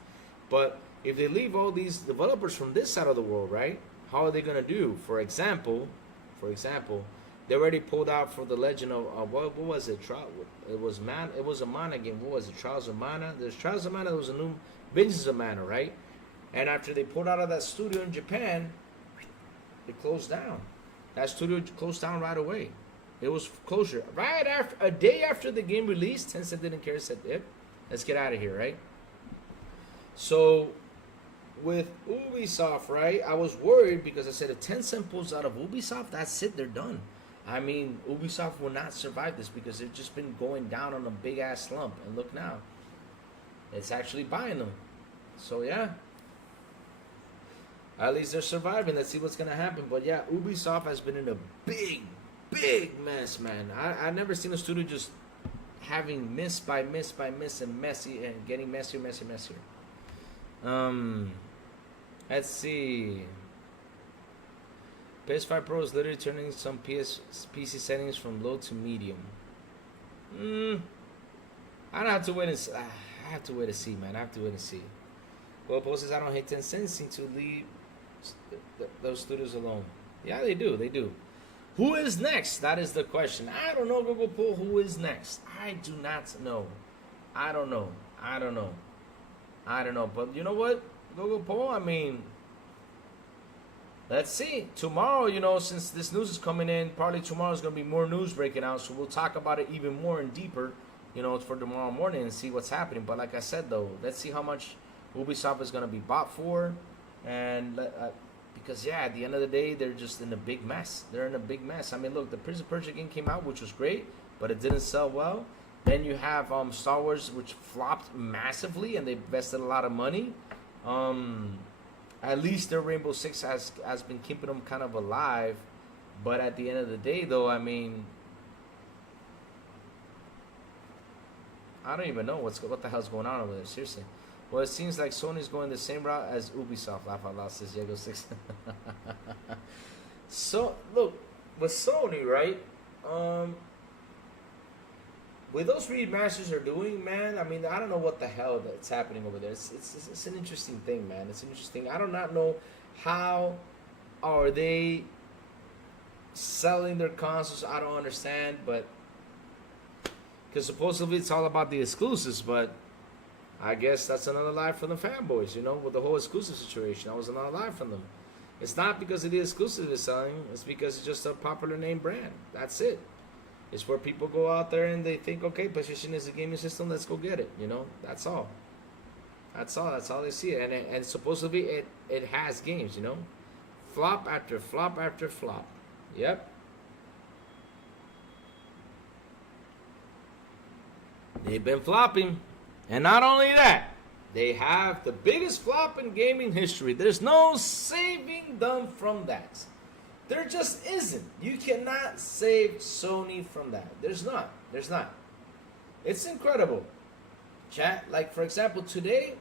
But if they leave all these developers from this side of the world, right? How are they gonna do? For example, they already pulled out for the Legend of what was it? It was a Mana game. What was it? Trials of Mana. There's Trials of Mana. There was a new Vengeance of Mana, right? And after they pulled out of that studio in Japan, it closed down. That studio closed down right away. It was closure right after a day after the game released. Tencent didn't care. Said, "Yep, let's get out of here," right? So with Ubisoft, right? I was worried, because I said if Tencent pulls out of Ubisoft, that's it. They're done. I mean, Ubisoft will not survive this, because they've just been going down on a big ass slump. And look now, it's actually buying them. So yeah, at least they're surviving. Let's see what's gonna happen. But yeah, Ubisoft has been in a big mess, man. I never seen a studio just having miss by miss by miss and messy and getting messier. Let's see. PS5 Pro is literally turning some PC settings from low to medium. I have to wait and see. I have to wait to see, man. I have to wait and see. Well, Post says, I don't hate Tencent. Seem to Those studios alone. Yeah, they do. They do. Who is next? That is the question. I don't know, Google Poll. Who is next? I do not know. I don't know. I don't know. I don't know. But you know what, Google Poll? I mean, let's see. Tomorrow, you know, since this news is coming in, probably tomorrow is going to be more news breaking out. So we'll talk about it even more and deeper, you know, for tomorrow morning and see what's happening. But like I said, though, let's see how much Ubisoft is going to be bought for. And because, yeah, at the end of the day, they're just in a big mess. They're in a big mess. I mean, look, the Prince of Persia game came out, which was great, but it didn't sell well. Then you have Star Wars, which flopped massively, and they invested a lot of money. At least their Rainbow Six has been keeping them kind of alive. But at the end of the day, though, I mean, I don't even know what the hell's going on over there. Seriously. Well, it seems like Sony's going the same route as Ubisoft. Laugh out loud, says Diego 6. So, look, with Sony, right? With those remasters are doing, man, I mean, I don't know what the hell that's happening over there. It's an interesting thing, man. It's an interesting. I do not know how are they selling their consoles. I don't understand, but because supposedly it's all about the exclusives, but I guess that's another lie for the fanboys, you know, with the whole exclusive situation. That was another lie from them. It's not because of the exclusive they're selling. It's because it's just a popular name brand. That's it. It's where people go out there and they think, okay, PlayStation is a gaming system. Let's go get it. You know, that's all. That's all. That's all they see it. And supposedly it has games, you know. Flop after flop after flop. Yep. They've been flopping. And not only that, they have the biggest flop in gaming history. There's no saving them from that. There just isn't. You cannot save Sony from that. There's not. There's not. It's incredible. Chat, like for example, today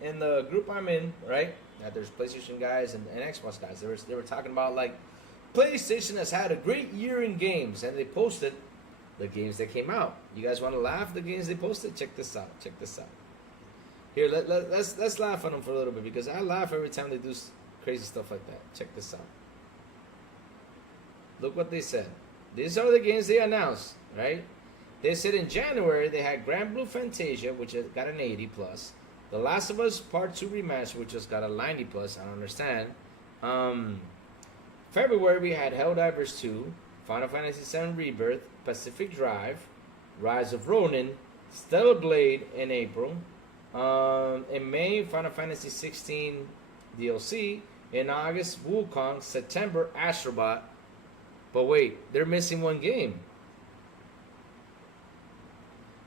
in the group I'm in, right? There's PlayStation guys and Xbox guys. They were talking about like PlayStation has had a great year in games, and they posted the games that came out. You guys want to laugh at the games they posted? Check this out. Check this out. Here, let's laugh on them for a little bit because I laugh every time they do crazy stuff like that. Check this out. Look what they said. These are the games they announced, right? They said in January they had Grand Blue Fantasia, which got an 80 plus. The Last of Us Part 2 Remaster, which just got a 90 plus. I don't understand. February we had Helldivers 2, Final Fantasy VII Rebirth, Pacific Drive, Rise of Ronin, Stellar Blade in April. In May, Final Fantasy 16 DLC. In August, Wukong. September, Astrobot. But wait, they're missing one game.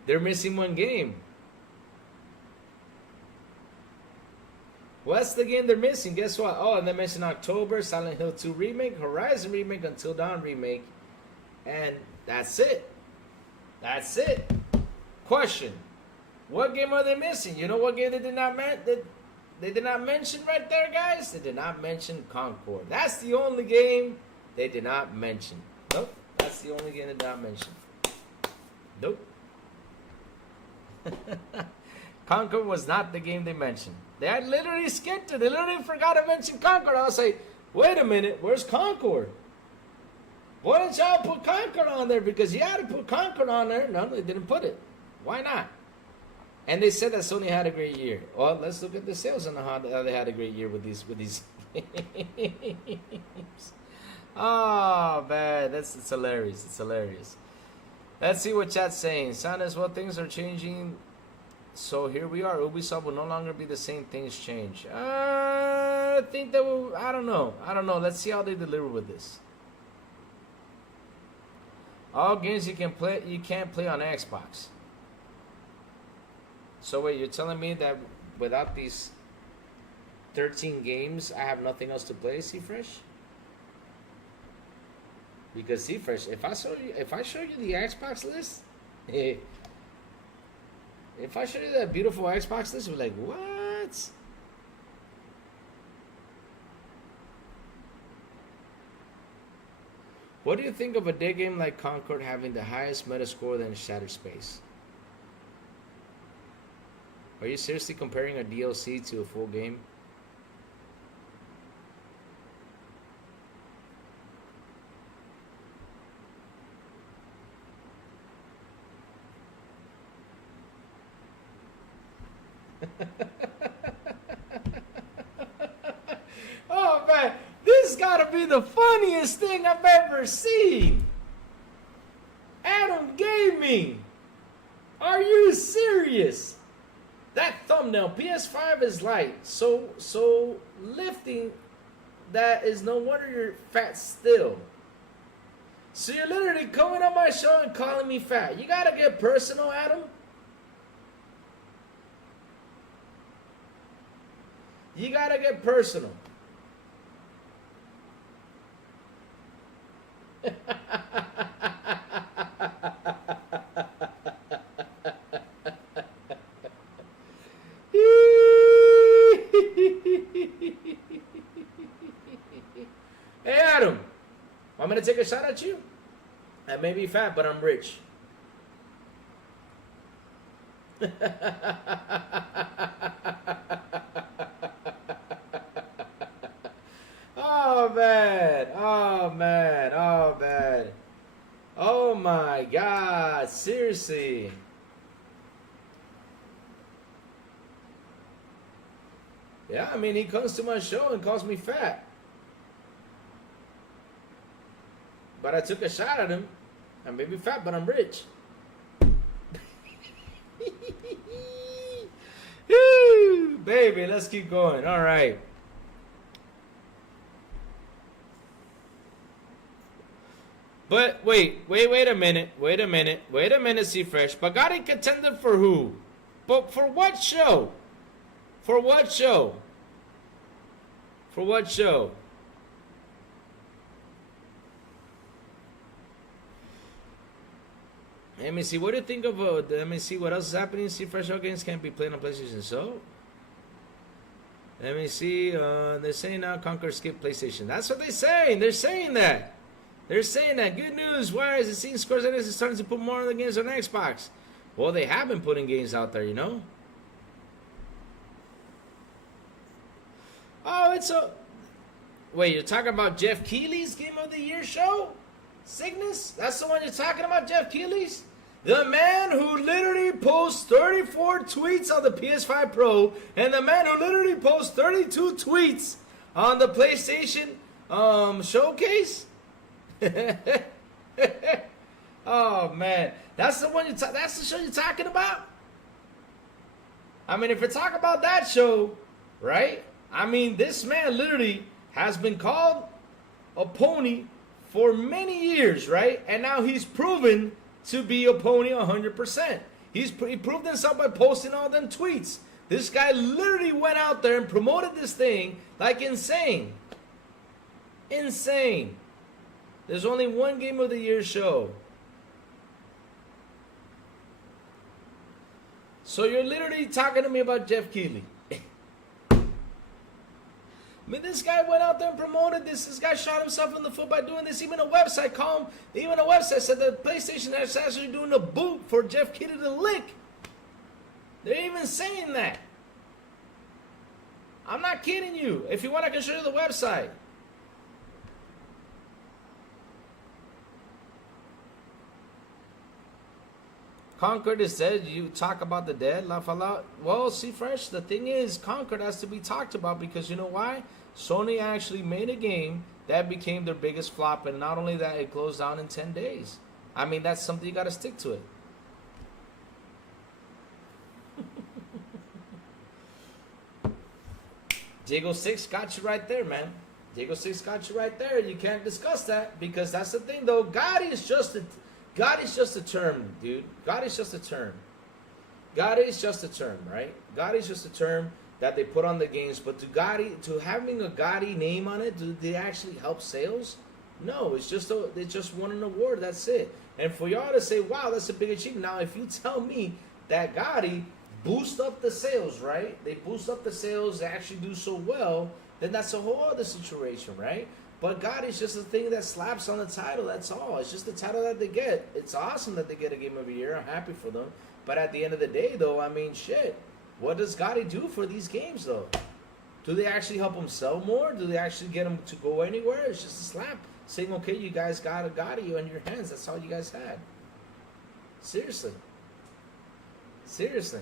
They're missing one game. What's the game they're missing? Guess what? Oh, and they mentioned October, Silent Hill 2 Remake, Horizon Remake, Until Dawn Remake. And that's it. That's it. Question. What game are they missing? You know what game they did not mention right there, guys? They did not mention Concord. That's the only game they did not mention. Nope. That's the only game they did not mention. Nope. Concord was not the game they mentioned. They had literally skipped it. They literally forgot to mention Concord. I was like, wait a minute, where's Concord? Why didn't y'all put Concord on there? Because you had to put Concord on there. No, they didn't put it. Why not? And they said that Sony had a great year. Well, let's look at the sales and how they had a great year with these games. Oh man, it's hilarious. It's hilarious. Let's see what chat's saying. Sanas, well, things are changing. So here we are. Ubisoft will no longer be the same. Things change. I think that will. I don't know. Let's see how they deliver with this. All games you can't play on Xbox. So wait, you're telling me that without these 13 games, I have nothing else to play, C-Fresh? Because C-Fresh, if I show you the Xbox list, if I show you that beautiful Xbox list, you're like, what? What do you think of a day game like Concord having the highest meta score than Shattered Space? Are you seriously comparing a DLC to a full game? Oh man, this gotta be the funniest thing I've ever seen. Adam Gaming. Are you serious? That thumbnail, PS5 is light. So lifting, that is no wonder you're fat still. So you're literally coming on my show and calling me fat. You gotta get personal, Adam. You gotta get personal. Hey Adam, I'm gonna take a shot at you. I may be fat, but I'm rich. Oh man, oh man, oh man. Oh my God, seriously. Yeah, I mean, he comes to my show and calls me fat. But I took a shot at him. I may be fat, but I'm rich. Baby, let's keep going. All right. But wait a minute, C-Fresh. Pagani contender for who? But for what show? For what show? For what show? Let me see. What do you think of? Let me see what else is happening. C-Fresh games can't be played on PlayStation. So, let me see. They're saying now Conquer skip PlayStation. That's what they're saying. They're saying that. They're saying that. Good news. Why is it seeing Square Enix is starting to put more of the games on Xbox? Well, they have been putting games out there, you know. Oh, it's a. Wait, you're talking about Jeff Keighley's Game of the Year show? Cygnus? That's the one you're talking about, Jeff Keighley's? The man who literally posts 34 tweets on the PS5 Pro, and the man who literally posts 32 tweets on the PlayStation showcase? Oh man, that's the one that's the show you're talking about? I mean, if you're talking about that show, right? I mean, this man literally has been called a pony for many years, right? And now he's proven to be a pony 100%. He proved himself by posting all them tweets. This guy literally went out there and promoted this thing like insane. Insane. There's only one Game of the Year show. So you're literally talking to me about Jeff Keighley. I mean, this guy went out there and promoted this. This guy shot himself in the foot by doing this. Even a website said that PlayStation is actually doing a boot for Jeff Keighley to lick. They're even saying that. I'm not kidding you. If you want, I can show you the website. Concord is dead. You talk about the dead, laugh out loud. Well, see, Fresh, the thing is, Concord has to be talked about because you know why? Sony actually made a game that became their biggest flop, and not only that, it closed down in 10 days. I mean, that's something you got to stick to it. Diego 6 got you right there, man. Diego 6 got you right there. You can't discuss that because that's the thing, though. God is just a term, dude. God is just a term. God is just a term, right? God is just a term that they put on the games. But to having a Gotti name on it, do they actually help sales? No, it's just they just won an award. That's it. And for y'all to say, "Wow, that's a big achievement." Now, if you tell me that Gotti boost up the sales, right? They boost up the sales. They actually do so well. Then that's a whole other situation, right? But God is just a thing that slaps on the title. That's all. It's just the title that they get. It's awesome that they get a Game of the Year. I'm happy for them. But at the end of the day, though, I mean, shit. What does Gotti do for these games, though? Do they actually help them sell more? Do they actually get them to go anywhere? It's just a slap saying, okay, you guys got a Gotti on your hands. That's all you guys had. Seriously. Seriously.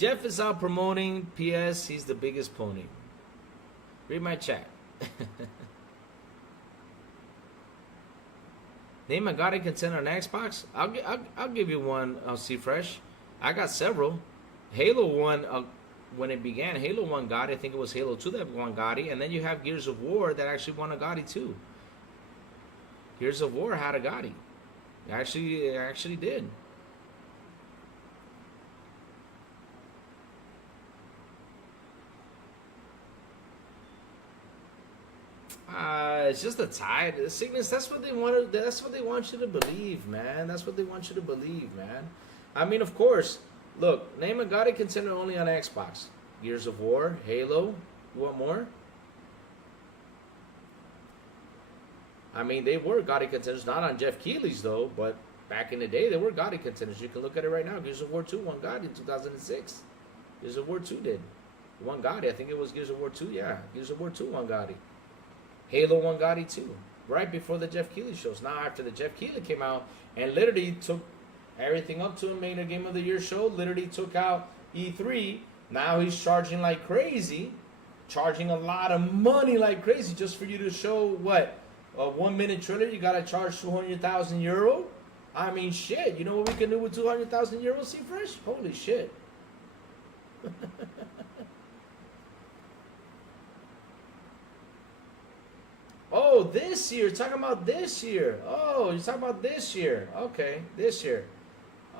Jeff is out promoting PS. He's the biggest pony. Read my chat. Name a Gotti contender on Xbox. I'll give you one. See fresh. I got several. Halo won when it began. Halo won Gotti. I think it was Halo 2 that won Gotti, and then you have Gears of War that actually won a Gotti too. Gears of War had a Gotti. It actually did. It's just a tide. The Cygnus, that's what they want. That's what they want you to believe, man. That's what they want you to believe, man. I mean, of course. Look, name a Gotti contender only on Xbox. Gears of War, Halo. You want more? I mean, they were Gotti contenders, not on Jeff Keighley's though, but back in the day, they were Gotti contenders. You can look at it right now. Gears of War 2 won Gotti in 2006. Gears of War 2 did. Won Gotti. I think it was Gears of War 2. Yeah, Gears of War 2 won Gotti. Halo won Gotti too, right before the Jeff Keighley shows. Now after the Jeff Keighley came out and literally took everything up to him, made a Game of the Year show, literally took out E3. Now he's charging like crazy, charging a lot of money like crazy just for you to show what? A 1 minute trailer, you gotta charge 200,000 euro? I mean, shit, you know what we can do with 200,000 euros, see fresh? Holy shit. Oh, this year. Talking about this year. Oh, you're talking about this year. Okay, this year.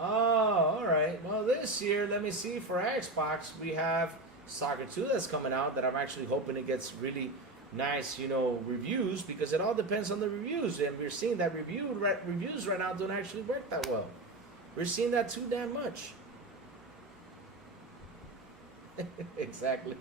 Oh, all right. Well, this year, let me see. For Xbox, we have Soccer 2 that's coming out that I'm actually hoping it gets really nice, reviews, because it all depends on the reviews. And we're seeing that reviews right now don't actually work that well. We're seeing that too damn much. Exactly.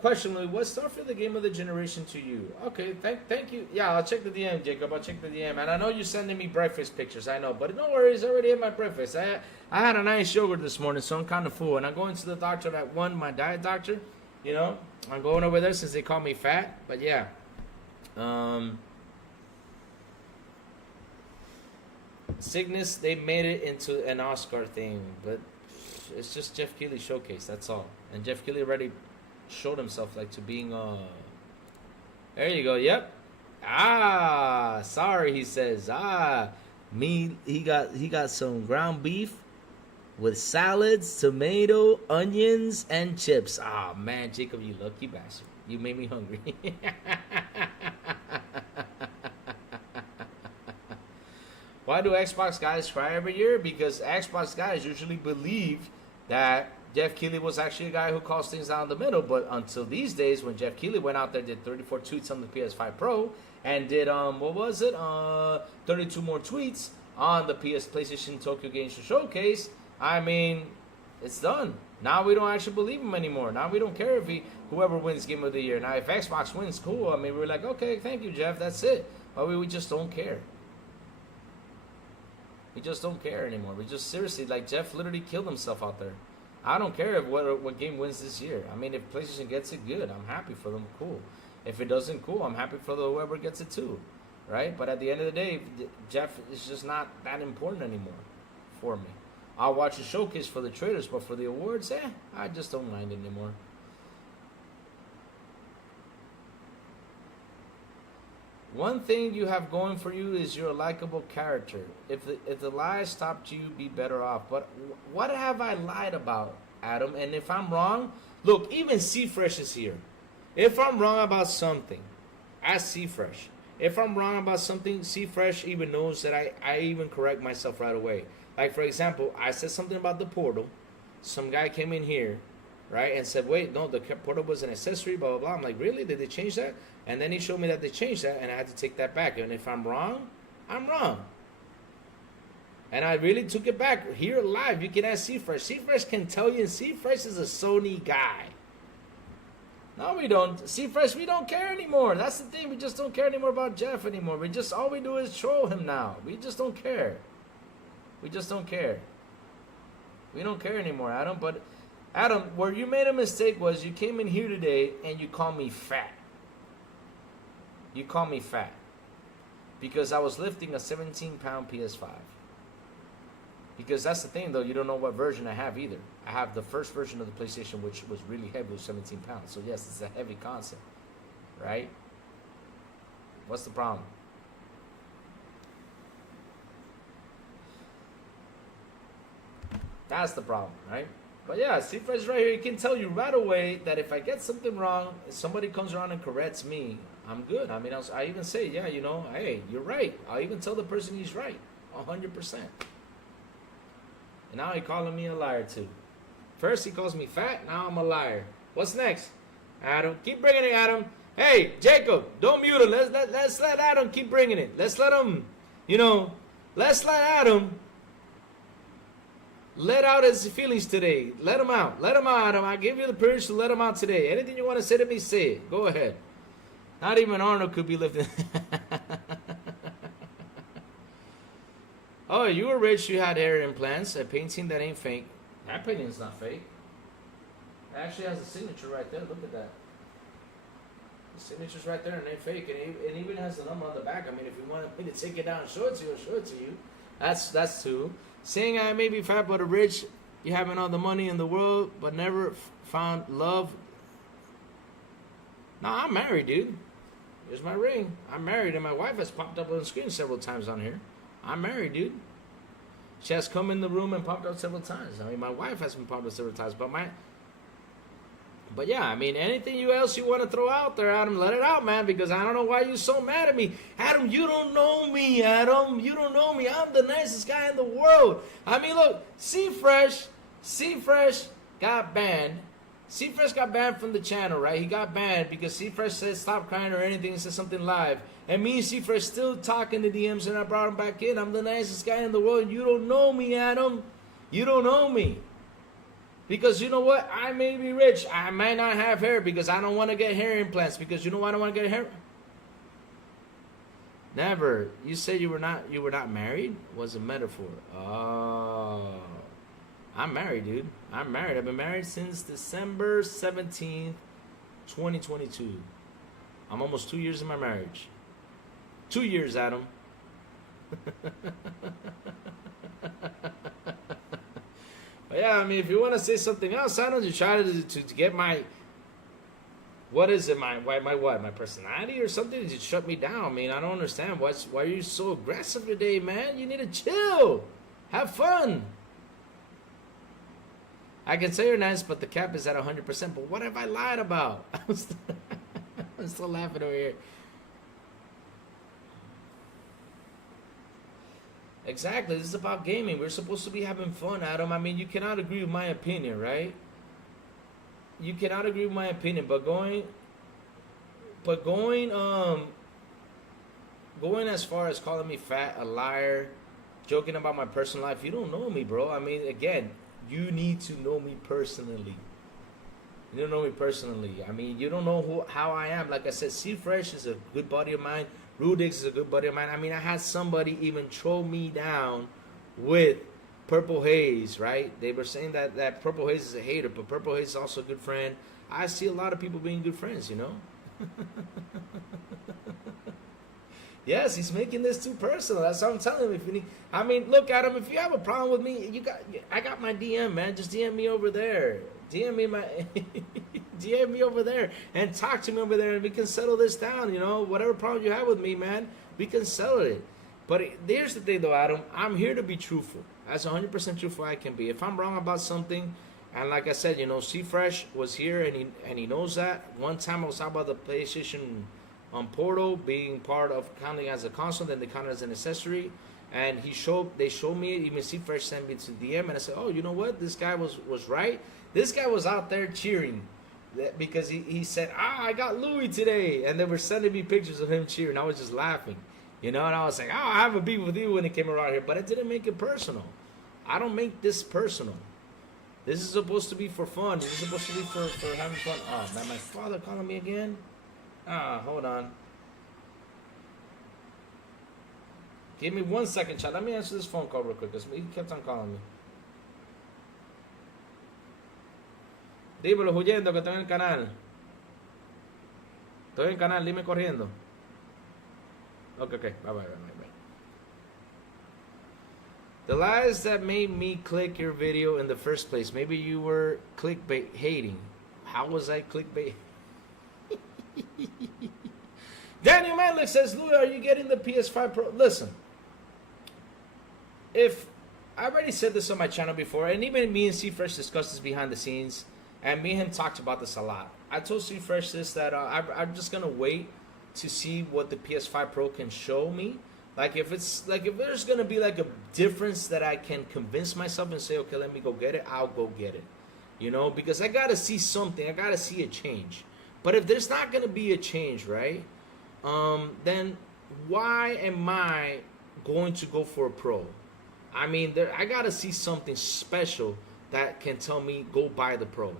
Question: what's Starfield the game of the generation to you? Okay, thank you. Yeah, I'll check the DM, Jacob. I'll check the DM. And I know you're sending me breakfast pictures. I know, but no worries. I already had my breakfast. I had a nice yogurt this morning, so I'm kind of full. And I'm going to the doctor at 1, my diet doctor. I'm going over there since they call me fat. But yeah, Cygnus, they made it into an Oscar thing, but it's just Jeff Keighley showcase. That's all. And Jeff Keighley already showed himself like to being there you go. Yep. Sorry, he says. He got some ground beef with salads, tomato, onions, and chips. Man, Jacob, you lucky bastard. You made me hungry. Why do Xbox guys cry every year? Because Xbox guys usually believe that Jeff Keighley was actually a guy who calls things down the middle, but until these days, when Jeff Keighley went out there, did 34 tweets on the PS5 Pro, and did 32 more tweets on the PlayStation Tokyo Game Show Showcase. I mean, it's done. Now we don't actually believe him anymore. Now we don't care if whoever wins Game of the Year. Now if Xbox wins, cool. I mean, we're like, okay, thank you, Jeff. That's it. But we just don't care. We just don't care anymore. We just seriously, like, Jeff literally killed himself out there. I don't care if what game wins this year. I mean, if PlayStation gets it, good. I'm happy for them. Cool. If it doesn't, cool. I'm happy for whoever gets it too, right? But at the end of the day, Jeff is just not that important anymore for me. I'll watch a showcase for the trailers, but for the awards, I just don't mind anymore. One thing you have going for you is you're a likable character. If the lies stopped you, be better off. But what have I lied about, Adam? And if I'm wrong, look, even C-Fresh is here. If I'm wrong about something, ask C-Fresh. If I'm wrong about something, C-Fresh even knows that I even correct myself right away. Like, for example, I said something about the portal. Some guy came in here, right, and said, wait, no, the portal was an accessory, blah, blah, blah. I'm like, really? Did they change that? And then he showed me that they changed that, and I had to take that back. And if I'm wrong, I'm wrong. And I really took it back. Here live, you can ask C-Fresh. C-Fresh can tell you, and C-Fresh is a Sony guy. No, we don't. C-Fresh, we don't care anymore. That's the thing. We just don't care anymore about Jeff anymore. All we do is troll him now. We just don't care. We just don't care. We don't care anymore, Adam. But, Adam, where you made a mistake was you came in here today and you called me fat. You call me fat because I was lifting a 17-pound PS5. Because that's the thing, though. You don't know what version I have either. I have the first version of the PlayStation, which was really heavy, with 17 pounds. So yes, it's a heavy concept, right? What's the problem? That's the problem, right? But yeah, Cypher's right here. He can tell you right away that if I get something wrong, if somebody comes around and corrects me, I'm good. I mean, I even say, yeah, you know, hey, you're right. I'll even tell the person he's right, 100%. And now he calling me a liar too. First he calls me fat, now I'm a liar. What's next? Adam, keep bringing it, Adam. Hey, Jacob, don't mute him. Let's let Adam keep bringing it. Let's let him, you know, let's let Adam let out his feelings today. Let him out. Let him out, Adam. I give you the privilege to let him out today. Anything you want to say to me, say it. Go ahead. Not even Arnold could be lifted. Oh, you were rich. You had hair implants. A painting that ain't fake. That painting's not fake. It actually has a signature right there. Look at that. The signature's right there and it ain't fake. And it even has the number on the back. I mean, if you want me to take it down and show it to you, I'll show it to you. That's two. Saying I may be fat but rich, you having all the money in the world but never found love. Nah, I'm married, dude. Here's my ring. I'm married and my wife has popped up on the screen several times on here. I'm married, dude. She has come in the room and popped up several times. I mean, my wife has been popped up several times, but yeah, I mean, anything else you want to throw out there, Adam, let it out, man, because I don't know why you're so mad at me. Adam, you don't know me, Adam. You don't know me. I'm the nicest guy in the world. I mean, look, C-Fresh got banned. C-Fresh got banned from the channel, right? He got banned because C-Fresh said stop crying or anything and said something live. And me and C-Fresh still talking to DMs and I brought him back in. I'm the nicest guy in the world. And you don't know me, Adam. You don't know me. Because you know what? I may be rich. I might not have hair because I don't want to get hair implants. Because you know why I don't want to get hair? Never. You said you were not married? Was a metaphor. Oh. I'm married, dude. I'm married. I've been married since December 17th, 2022. I'm almost 2 years in my marriage. 2 years, Adam. But yeah, I mean, if you want to say something else, Adam, you try to get my, what is it, my what? My personality or something? You shut me down. I mean, I don't understand. Why are you so aggressive today, man? You need to chill. Have fun. I can say you're nice, but the cap is at 100%. But what have I lied about? I'm still laughing over here. Exactly. This is about gaming. We're supposed to be having fun, Adam. I mean, you cannot agree with my opinion, right? You cannot agree with my opinion, but going as far as calling me fat, a liar, joking about my personal life, you don't know me, bro. I mean, again, you need to know me personally. You don't know me personally. I mean, you don't know how I am. Like I said, C-Fresh is a good buddy of mine. Rudix is a good buddy of mine. I mean, I had somebody even troll me down with Purple Haze, right? They were saying that Purple Haze is a hater, but Purple Haze is also a good friend. I see a lot of people being good friends, you know? Yes, he's making this too personal. That's what I'm telling him. I mean, look, Adam, if you have a problem with me, I got my DM, man. Just DM me over there. DM me over there and talk to me over there and we can settle this down, you know? Whatever problem you have with me, man, we can settle it. But here's the thing, though, Adam. I'm here to be truthful. As 100% truthful I can be. If I'm wrong about something, and like I said, you know, C-Fresh was here and he knows that. One time I was talking about the PlayStation Portal being part of counting as a console, then they counted as an accessory. And they showed me it. Even C-Fresh sent me to DM, and I said, oh, you know what? This guy was right. This guy was out there cheering because he said, I got Louis today. And they were sending me pictures of him cheering. I was just laughing, you know, and I was like, I have a beef with you when it came around here. But I didn't make it personal. I don't make this personal. This is supposed to be for fun. This is supposed to be for having fun. Oh, man, my father calling me again? Hold on. Give me 1 second, chat. Let me answer this phone call real quick because he kept on calling me. Dímelo, huyendo, que estoy en el canal. Estoy en el canal, dime corriendo. Ok, bye. The lies that made me click your video in the first place. Maybe you were clickbait hating. How was I clickbait? Daniel Manlick says, Louis, are you getting the PS5 Pro? Listen, if I already said this on my channel before, and even me and C-Fresh discussed this behind the scenes, and me and him talked about this a lot. I told C-Fresh this, that I'm just going to wait to see what the PS5 Pro can show me. Like if there's going to be like a difference that I can convince myself and say, okay, let me go get it, I'll go get it. You know, because I got to see something. I got to see a change. But if there's not going to be a change, right, then why am I going to go for a Pro? I mean, I got to see something special that can tell me go buy the Pro.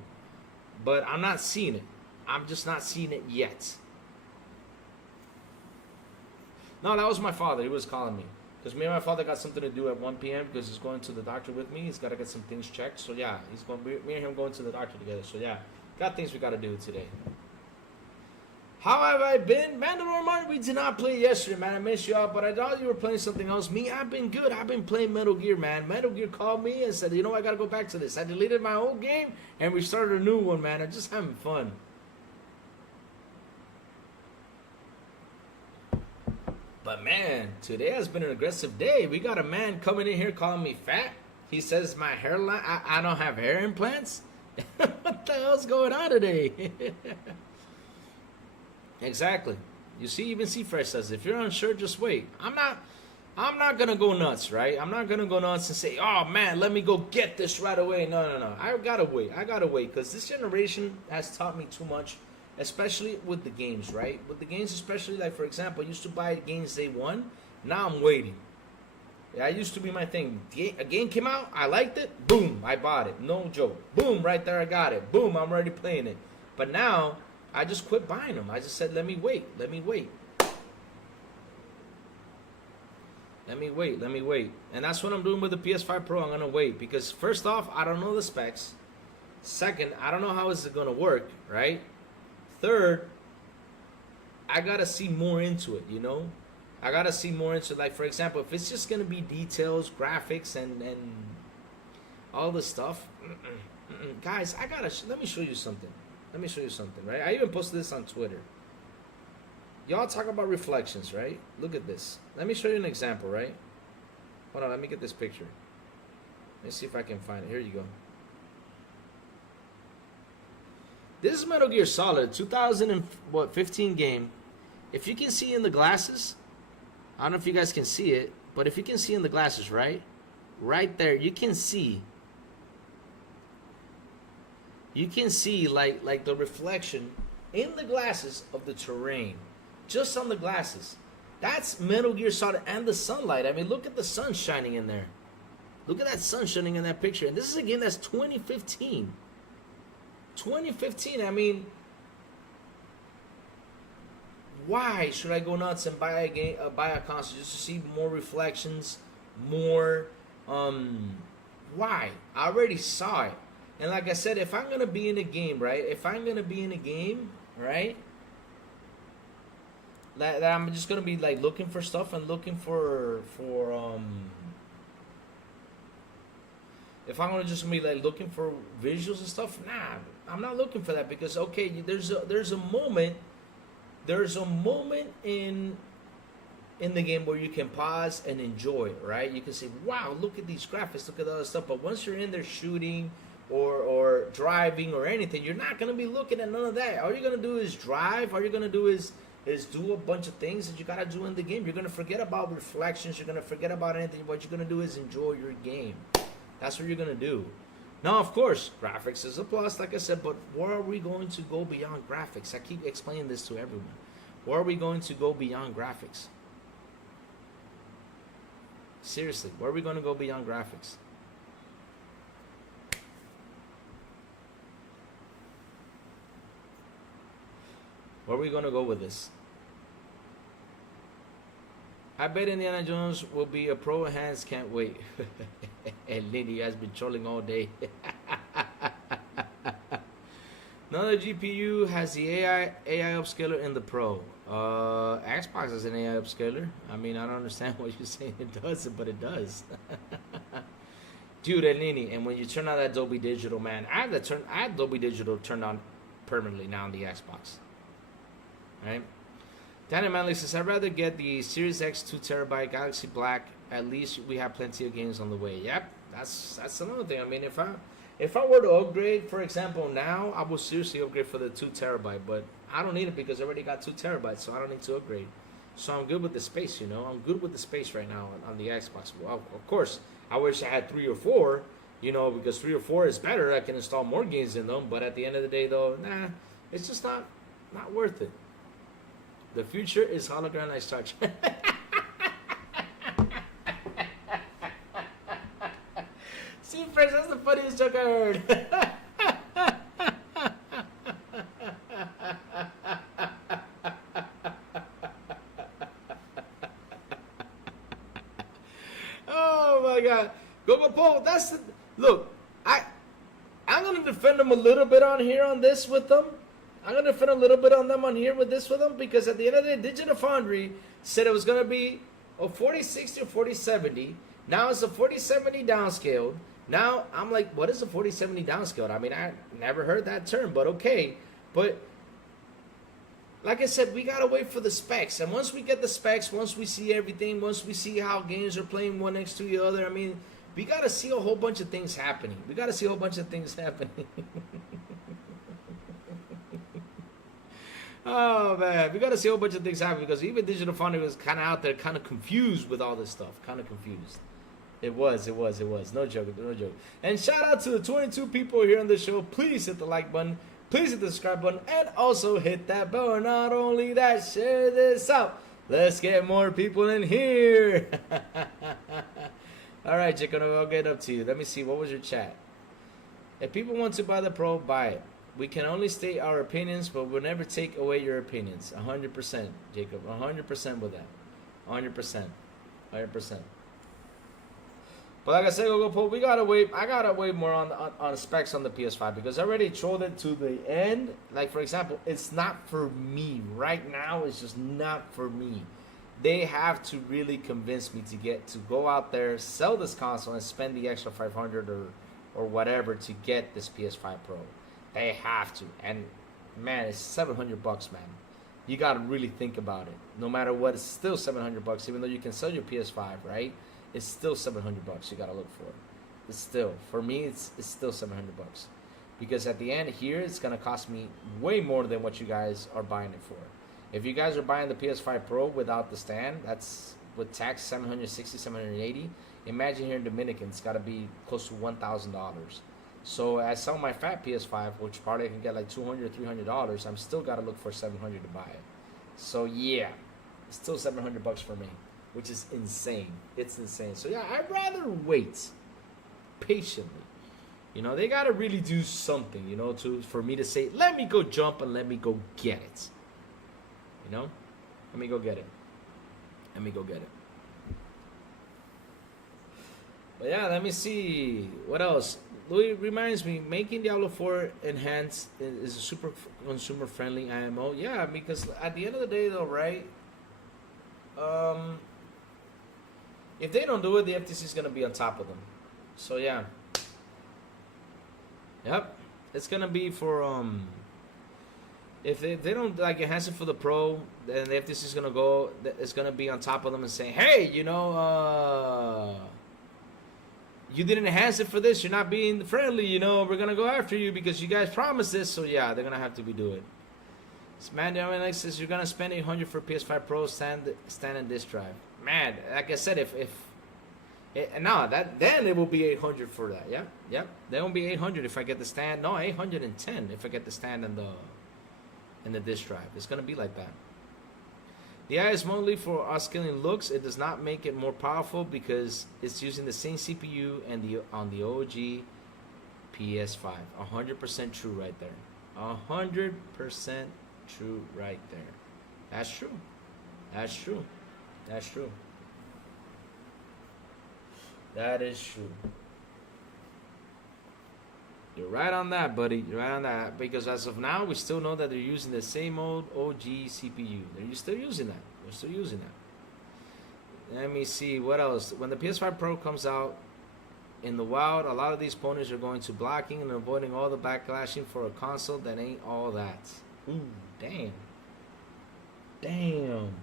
But I'm not seeing it. I'm just not seeing it yet. No, that was my father. He was calling me. Because me and my father got something to do at 1 p.m. because he's going to the doctor with me. He's got to get some things checked. So, yeah, me and him going to the doctor together. So, yeah, got things we got to do today. How have I been? Mandalorian Martin, we did not play yesterday, man. I missed you out, but I thought you were playing something else. Me, I've been good. I've been playing Metal Gear, man. Metal Gear called me and said, you know, I got to go back to this. I deleted my old game, and we started a new one, man. I'm just having fun. But, man, today has been an aggressive day. We got a man coming in here calling me fat. He says my hairline, I don't have hair implants. What the hell's going on today? Exactly. You see, even C-Fresh says, if you're unsure, just wait. I'm not gonna go nuts, right? I'm not gonna go nuts and say, oh man, let me go get this right away. No. I gotta wait, because this generation has taught me too much, especially with the games, right? With the games, especially, like, for example, I used to buy games day one. Now I'm waiting. Yeah, that used to be my thing. A game came out, I liked it, boom, I bought it. No joke. Boom, right there, I got it. Boom, I'm already playing it. But now, I just quit buying them. I just said, let me wait. And that's what I'm doing with the PS5 Pro. I'm going to wait. Because first off, I don't know the specs. Second, I don't know how it's going to work, right? Third, I got to see more into it, you know? I got to see more into it. Like, for example, if it's just going to be details, graphics, and all this stuff. Guys, let me show you something. Right? I even posted this on Twitter. Y'all talk about reflections, right? Look at this. Let me show you an example, right? Hold on, let me get this picture. Let me see if I can find it. Here you go. This is Metal Gear Solid 2015 game. If you can see in the glasses, I don't know if you guys can see it, but if you can see in the glasses, right? Right there, you can see like the reflection in the glasses of the terrain, just on the glasses. That's Metal Gear Solid, and the sunlight. I mean, look at the sun shining in there. Look at that sun shining in that picture. And this is a game that's 2015. 2015. I mean, why should I go nuts and buy a console just to see more reflections, more? Why? I already saw it. And like I said, if I'm going to be in a game, right? That I'm just going to be like looking for stuff and looking for if I'm going to just be like looking for visuals and stuff, nah, I'm not looking for that, because okay, there's a moment in the game where you can pause and enjoy it, right? You can say, wow, look at these graphics, look at all this stuff. But once you're in there shooting or driving or anything, you're not going to be looking at none of that. All you're going to do is drive. All you're going to do is do a bunch of things that you got to do in the game. You're going to forget about reflections. You're going to forget about anything. What you're going to do is enjoy your game. That's what you're going to do. Now, of course, graphics is a plus, like I said, but where are we going to go beyond graphics? I keep explaining this to everyone. Where are we going to go beyond graphics? Seriously, where are we going to go beyond graphics? Where are we going to go with this? I bet Indiana Jones will be a pro hands. Can't wait. And Lindy has been trolling all day. Another GPU has the AI upscaler in the Pro. Xbox is an AI upscaler. I mean, I don't understand what you're saying it doesn't, but it does. Dude, Elnini, and when you turn on that Dolby Digital, man, I have Dolby Digital turned on permanently now on the Xbox. Right? Danny Manley says, I'd rather get the Series X 2TB Galaxy Black. At least we have plenty of games on the way. Yep, that's another thing. I mean, if I were to upgrade, for example, now I would seriously upgrade for the 2TB, but I don't need it because I already got 2TB, so I don't need to upgrade. So I'm good with the space, you know. I'm good with the space right now on the Xbox. Well, of course, I wish I had 3 or 4, you know, because 3 or 4 is better. I can install more games in them. But at the end of the day, though, nah, it's just not worth it. The future is hologram Ice Touch. See, friends, that's the funniest joke I heard. Oh my God, Google Paul. That's the look. I'm gonna defend them a little bit on here on this with them. I'm gonna defend a little bit on them on here with this with them because at the end of the day, Digital Foundry said it was gonna be a 4060 or 4070. Now it's a 4070 downscaled. Now I'm like, what is a 4070 downscaled? I mean, I never heard that term, but okay. But like I said, we gotta wait for the specs, and once we get the specs, once we see everything, once we see how games are playing one next to the other, I mean, we gotta see a whole bunch of things happening. We gotta see a whole bunch of things happening. Oh man, we gotta see a whole bunch of things happen because even Digital Foundry was kind of out there, kind of confused with all this stuff, kind of confused. It was. No joke. And shout out to the 22 people here on the show. Please hit the like button. Please hit the subscribe button. And also hit that bell. And not only that, share this out. Let's get more people in here. All right, Jacob, I'll get up to you. Let me see. What was your chat? If people want to buy the Pro, buy it. We can only state our opinions, but we'll never take away your opinions. 100%, Jacob. 100% with that. 100%. But like I said, Google Poll, we gotta wait. I gotta wait more on specs on the PS5 because I already trolled it to the end. Like for example, it's not for me right now. It's just not for me. They have to really convince me to go out there, sell this console, and spend the extra 500 or whatever to get this PS5 Pro. They have to, and man, it's $700, man. You gotta really think about it. No matter what, it's still $700, even though you can sell your PS5, right? It's still $700 you gotta look for. It's still, for me, it's still $700 because at the end here, it's gonna cost me way more than what you guys are buying it for. If you guys are buying the PS5 Pro without the stand, that's with tax $760, $780. Imagine here in Dominican, it's gotta be close to $1,000. So as some of my fat PS5, which probably I can get like $200 or $300, I'm still gotta look for $700 to buy it. So yeah, it's still $700 for me, which is insane. It's insane. So yeah, I'd rather wait patiently. You know, they gotta really do something, you know, for me to say, let me go jump and let me go get it. You know, let me go get it. But yeah, let me see what else. Louis reminds me, making Diablo 4 enhanced is a super consumer friendly IMO. Yeah, because at the end of the day, though, right? If they don't do it, the FTC is gonna be on top of them. So yeah. Yep, it's gonna be for if they don't like enhance it for the Pro, then the FTC is gonna go. It's gonna be on top of them and say, hey, you know, you didn't enhance it for this. You're not being friendly. You know, we're gonna go after you because you guys promised this. So yeah, they're gonna have to be doing it. This man down there says you're gonna spend $800 for PS5 Pro stand and disk drive. Man, like I said, then it will be $800 for that. Yep. That won't be $800 if I get the stand. No, $810 if I get the stand and the disk drive. It's gonna be like that. The AI is mostly for upscaling looks. It does not make it more powerful because it's using the same CPU and on the OG PS5. 100% true right there. 100% true right there. That's true. That is true. You're right on that, buddy. You're right on that. Because as of now, we still know that they're using the same old OG CPU. They're still using that. Let me see what else. When the PS5 Pro comes out, In the wild, a lot of these ponies are going to blocking and avoiding all the backlashing for a console that ain't all that. Ooh, damn. Damn.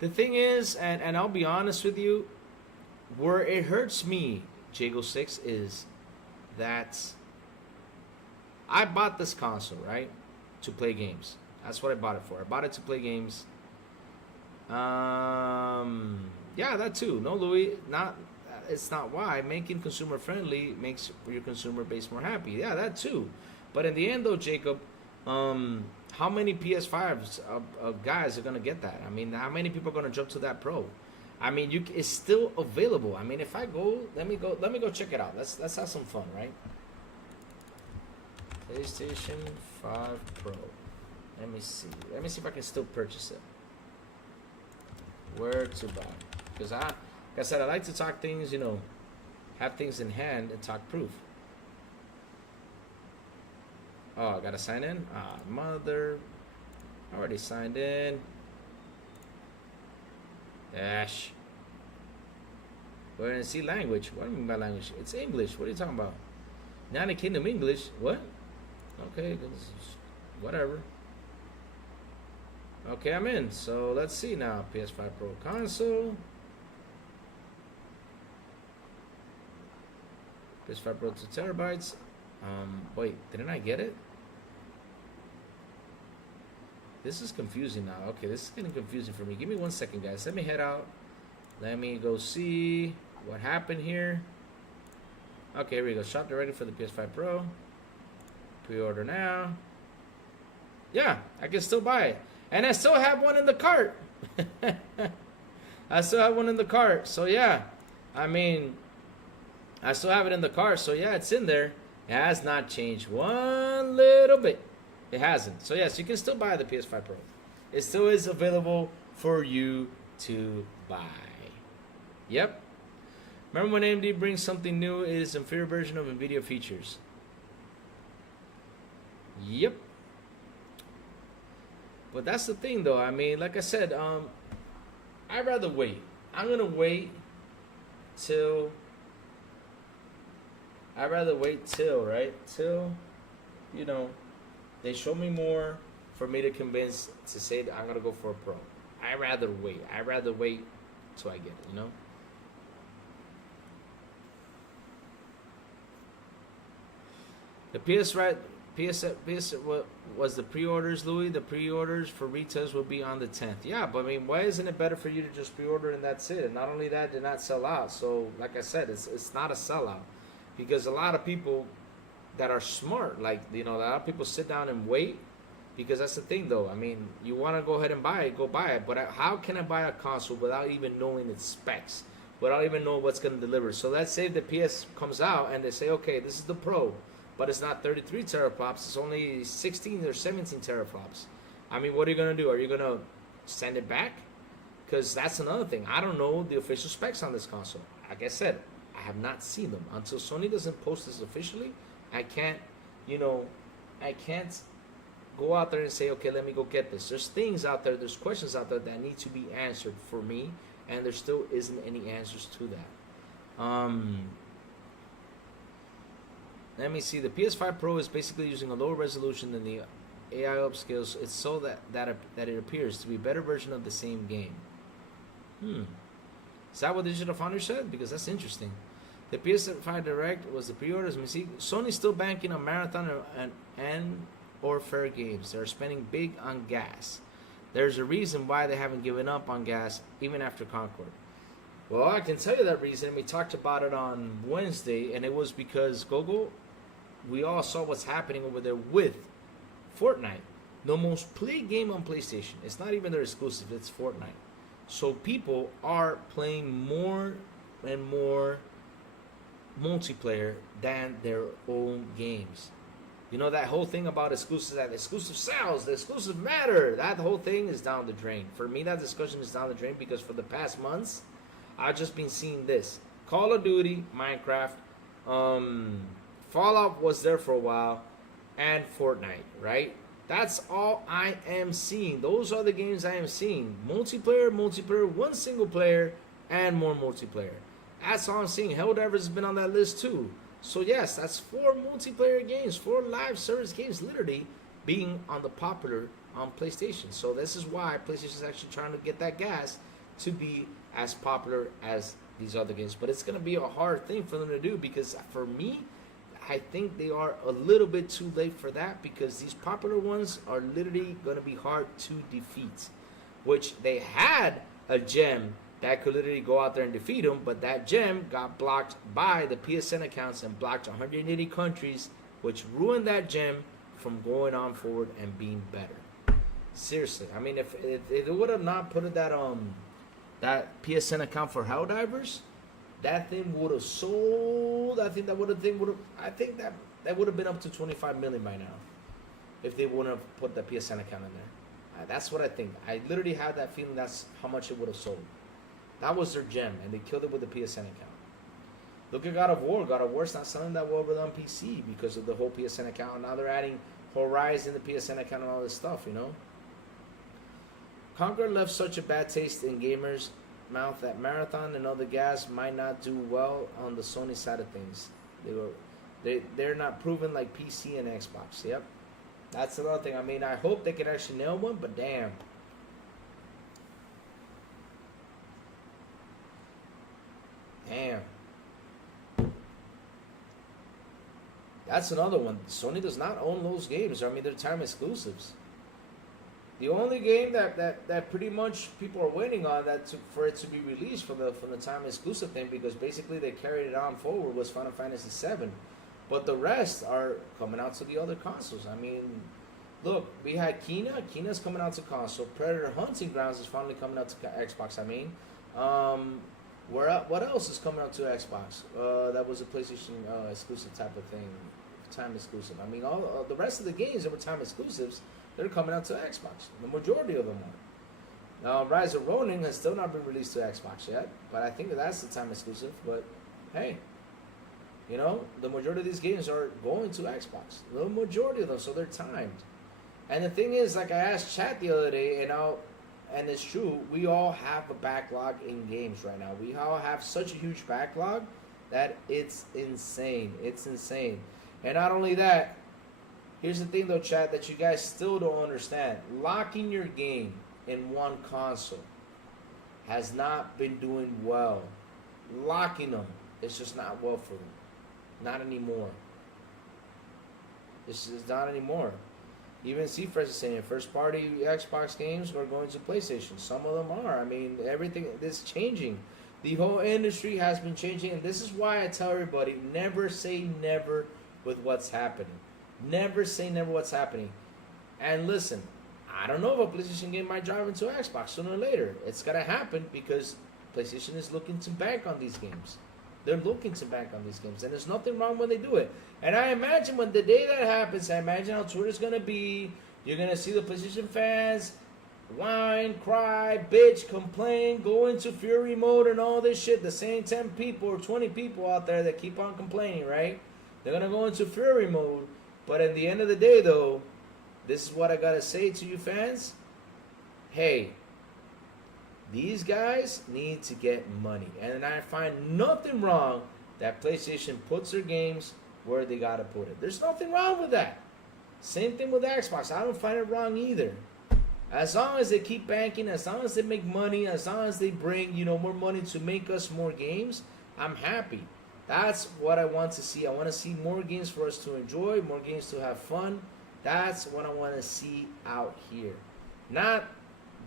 The thing is, and I'll be honest with you, where it hurts me, Jago6, is that I bought this console, right? To play games. That's what I bought it for. I bought it to play games. Yeah, that too. No, Louis, it's not why. Making consumer friendly makes your consumer base more happy. Yeah, that too. But in the end, though, Jacob, how many PS5s guys are gonna get that? I mean, how many people are gonna jump to that Pro? I mean, it's still available. I mean, if I go, let me go check it out. Let's have some fun, right? PlayStation 5 Pro. Let me see if I can still purchase it. Where to buy? Because like I said, I like to talk things, you know, have things in hand and talk proof. Oh, I gotta sign in? Mother. I already signed in. Dash. Where did I see language? What do you mean by language? It's English. What are you talking about? United Kingdom English? What? Okay, whatever. Okay, I'm in. So let's see now. PS5 Pro console. PS5 Pro 2 terabytes. Wait, didn't I get it? This is confusing now. Okay, this is getting confusing for me. Give me 1 second, guys. Let me head out. Let me go see what happened here. Okay, here we go. Shop directly for the PS5 Pro. Pre-order now. Yeah, I can still buy it. And I still have one in the cart. I still have one in the cart. So, yeah. I mean, I still have it in the cart. So, yeah, it's in there. It has not changed one little bit. It hasn't. So, yes, you can still buy the PS5 Pro. It still is available for you to buy. Yep. Remember when AMD brings something new, it is an inferior version of NVIDIA features. Yep. But that's the thing, though. I mean, like I said, I'd rather wait. I'm going to wait till... I'd rather wait till, right? Till, you know, they show me more for me to convince to say that I'm going to go for a Pro. I'd rather wait. I'd rather wait till I get it, you know? The PS was the pre-orders, Louis. The pre-orders for retailers will be on the 10th. Yeah, but I mean, why isn't it better for you to just pre-order and that's it? And not only that, did not sell out. So, like I said, it's not a sellout. Because a lot of people that are smart, like, you know, a lot of people sit down and wait. Because that's the thing, though. I mean, you want to go ahead and buy it, go buy it. But how can I buy a console without even knowing its specs? Without even knowing what's going to deliver? So let's say the PS comes out and they say, okay, this is the Pro. But it's not 33 teraflops. It's only 16 or 17 teraflops. I mean, what are you going to do? Are you going to send it back? Because that's another thing. I don't know the official specs on this console. Like I said, I have not seen them. Until Sony doesn't post this officially, I can't, you know, I can't go out there and say, okay, let me go get this. There's things out there, there's questions out there that need to be answered for me, and there still isn't any answers to that. Let me see. The PS5 Pro is basically using a lower resolution than the AI upscales. It's so that it appears to be a better version of the same game. Is that what Digital Foundry said? Because that's interesting. The PS5 Direct was the pre-orders. Let me see. Sony's still banking on Marathon and or fair games. They're spending big on gas. There's a reason why they haven't given up on gas even after Concord. Well, I can tell you that reason. We talked about it on Wednesday, and it was because Google, we all saw what's happening over there with Fortnite. The most played game on PlayStation. It's not even their exclusive. It's Fortnite. So people are playing more and more multiplayer than their own games. You know, that whole thing about exclusives, that exclusive sales, the exclusive matter, that whole thing is down the drain. For me, that discussion is down the drain because for the past months, I've just been seeing this. Call of Duty, Minecraft, Fallout was there for a while, and Fortnite, right? That's all I am seeing. Those are the games I am seeing. Multiplayer, one single player, and more multiplayer. That's all I'm seeing. Helldivers has been on that list too. So yes, that's 4 multiplayer games, 4 live service games, literally being on the popular on PlayStation. So this is why PlayStation is actually trying to get that gas to be as popular as these other games. But it's gonna be a hard thing for them to do, because for me, I think they are a little bit too late for that, because these popular ones are literally gonna be hard to defeat. Which they had a gem that could literally go out there and defeat them, but that gem got blocked by the PSN accounts and blocked 180 countries, which ruined that gem from going on forward and being better. Seriously, I mean, if it would have not put that PSN account for Helldivers, that thing would have sold. I think that would have that would have been up to 25 million by now, if they wouldn't have put the PSN account in there. That's what I think. I literally had that feeling that's how much it would have sold. That was their gem, and they killed it with the PSN account. Look at God of War. God of War's not selling that well on PC because of the whole PSN account. Now they're adding Horizon, the PSN account, and all this stuff, you know? Conquer left such a bad taste in gamers' mouth that Marathon and other gas might not do well on the Sony side of things. They're not proven like PC and Xbox. Yep. That's another thing. I mean, I hope they can actually nail one, but damn. Damn. That's another one. Sony does not own those games. I mean, they're time exclusives. The only game that pretty much people are waiting on for it to be released from the time exclusive thing, because basically they carried it on forward, was Final Fantasy VII. But the rest are coming out to the other consoles. I mean, look, we had Kena. Kena's coming out to console. Predator Hunting Grounds is finally coming out to Xbox. I mean, what else is coming out to Xbox? That was a PlayStation exclusive type of thing, time exclusive. I mean, all the rest of the games that were time exclusives, they're coming out to Xbox. The majority of them are. Now, Rise of Ronin has still not been released to Xbox yet, but I think that's the time exclusive. But hey, you know, the majority of these games are going to Xbox. The majority of them, so they're timed. And the thing is, like I asked Chat the other day, and it's true, we all have a backlog in games right now. We all have such a huge backlog that it's insane. It's insane. And not only that, here's the thing though, Chat, that you guys still don't understand. Locking your game in one console has not been doing well. Locking them, it's just not well for them. Not anymore. This is not anymore. Even Cypher is saying first party Xbox games are going to PlayStation. Some of them are. I mean, everything is changing. The whole industry has been changing, and this is why I tell everybody, never say never with what's happening. Never say never what's happening. And listen, I don't know if a PlayStation game might drive into Xbox sooner or later. It's going to happen because PlayStation is looking to bank on these games. They're looking to bank on these games, and there's nothing wrong when they do it. And I imagine when the day that happens, I imagine how Twitter's going to be. You're going to see the PlayStation fans whine, cry, bitch, complain, go into fury mode and all this shit. The same 10 people or 20 people out there that keep on complaining, right? They're going to go into fury mode. But at the end of the day, though, this is what I got to say to you fans. Hey, these guys need to get money. And I find nothing wrong that PlayStation puts their games where they got to put it. There's nothing wrong with that. Same thing with Xbox. I don't find it wrong either. As long as they keep banking, as long as they make money, as long as they bring, more money to make us more games, I'm happy. That's what I want to see. I want to see more games for us to enjoy, more games to have fun. That's what I want to see out here. Not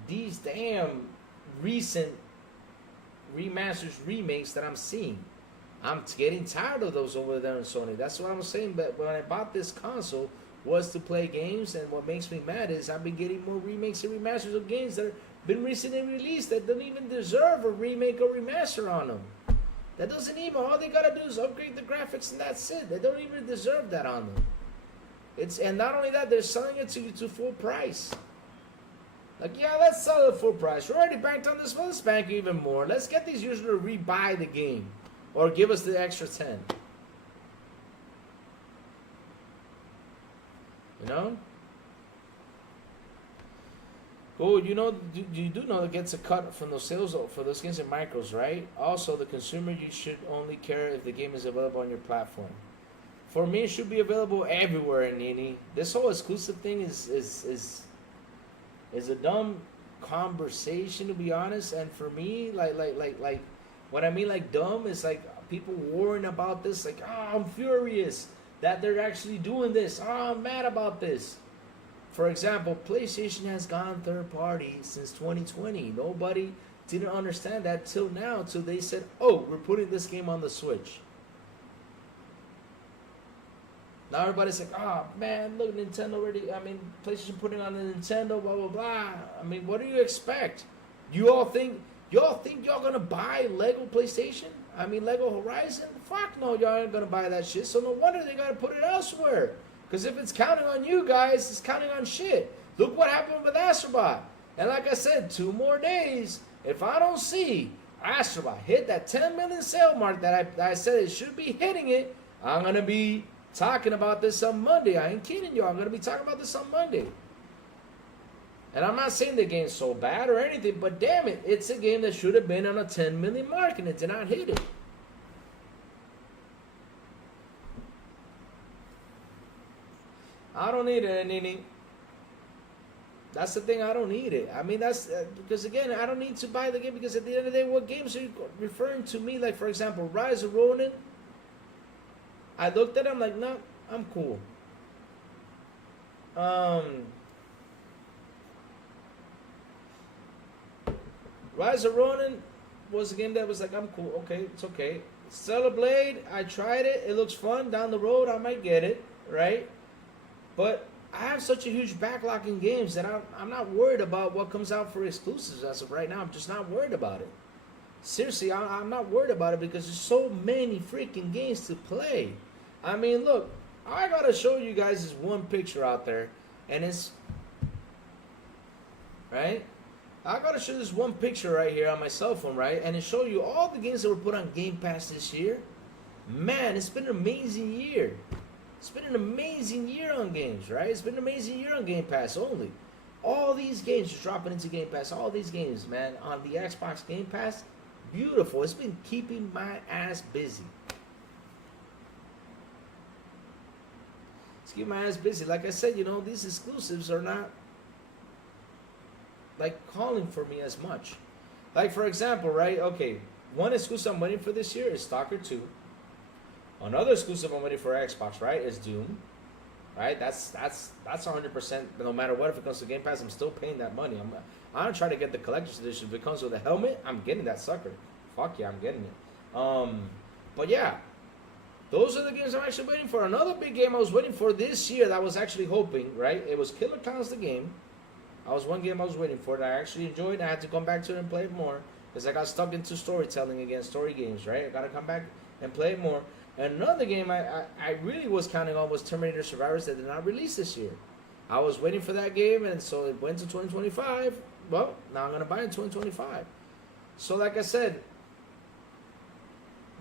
these damn recent remasters, remakes that I'm seeing. I'm getting tired of those over there in Sony. That's what I'm saying. But when I bought this console was to play games, and what makes me mad is I've been getting more remakes and remasters of games that have been recently released that don't even deserve a remake or remaster on them. That doesn't even, all they gotta do is upgrade the graphics and that's it. They don't even deserve that on them. And not only that, they're selling it to you to full price. Like, yeah, let's sell it full price. We're already banked on this one. Let's bank even more. Let's get these users to rebuy the game. Or give us the extra 10. You know? Oh, you do know it gets a cut from those sales for those games and micros, right? Also, the consumer, you should only care if the game is available on your platform. For me, it should be available everywhere, Nini. This whole exclusive thing is a dumb conversation, to be honest. And for me, like, what I mean, like dumb, is like people worrying about this. Like, oh, I'm furious that they're actually doing this. Oh, I'm mad about this. For example, PlayStation has gone third party since 2020. Nobody didn't understand that till now, till they said, oh, we're putting this game on the Switch. Now everybody's like, oh man, look, Nintendo already, PlayStation putting on the Nintendo, blah, blah, blah. I mean, what do you expect? Y'all think y'all gonna buy Lego PlayStation? I mean, Lego Horizon? Fuck no, y'all ain't gonna buy that shit. So no wonder they gotta put it elsewhere. Because if it's counting on you guys, it's counting on shit. Look what happened with Astrobot. And like I said, 2 more days. If I don't see Astrobot hit that 10 million sale mark that I said it should be hitting it, I'm going to be talking about this on Monday. I ain't kidding you. I'm going to be talking about this on Monday. And I'm not saying the game's so bad or anything, but damn it, it's a game that should have been on a 10 million mark and it did not hit it. I don't need it, Nini. That's the thing, I don't need it. I mean, that's because, again, I don't need to buy the game because at the end of the day, what games are you referring to me? Like, for example, Rise of Ronin. I looked at it, I'm like, no, I'm cool. Rise of Ronin was a game that was like, I'm cool, okay, it's okay. Stellar Blade, I tried it, it looks fun. Down the road, I might get it, right? But I have such a huge backlog in games that I'm not worried about what comes out for exclusives as of right now. I'm just not worried about it. Seriously, I'm not worried about it because there's so many freaking games to play. I mean, look, I gotta show you guys this one picture out there, and it's right. I gotta show this one picture right here on my cell phone, right, and it show you all the games that were put on Game Pass this year. Man, it's been an amazing year. It's been an amazing year on games, right? It's been an amazing year on Game Pass only. All these games are dropping into Game Pass. All these games, man, on the Xbox Game Pass. Beautiful. It's been keeping my ass busy. It's keeping my ass busy. Like I said, these exclusives are not, like, calling for me as much. Like, for example, right? Okay, one exclusive I'm waiting for this year is Stalker 2. Another exclusive I'm waiting for Xbox, right, is Doom. Right? That's 100%. No matter what, if it comes to Game Pass, I'm still paying that money. I'm gonna try to get the collector's edition. If it comes with a helmet, I'm getting that sucker. Fuck yeah, I'm getting it. But yeah, those are the games I'm actually waiting for. Another big game I was waiting for this year that I was actually hoping, right? It was Killer Clowns the game. That was one game I was waiting for that I actually enjoyed. I had to come back to it and play it more because I got stuck into storytelling again, story games, right? I gotta come back and play it more. And another game I really was counting on was Terminator Survivors that did not release this year. I was waiting for that game, and so it went to 2025. Well, now I'm going to buy it in 2025. So like I said,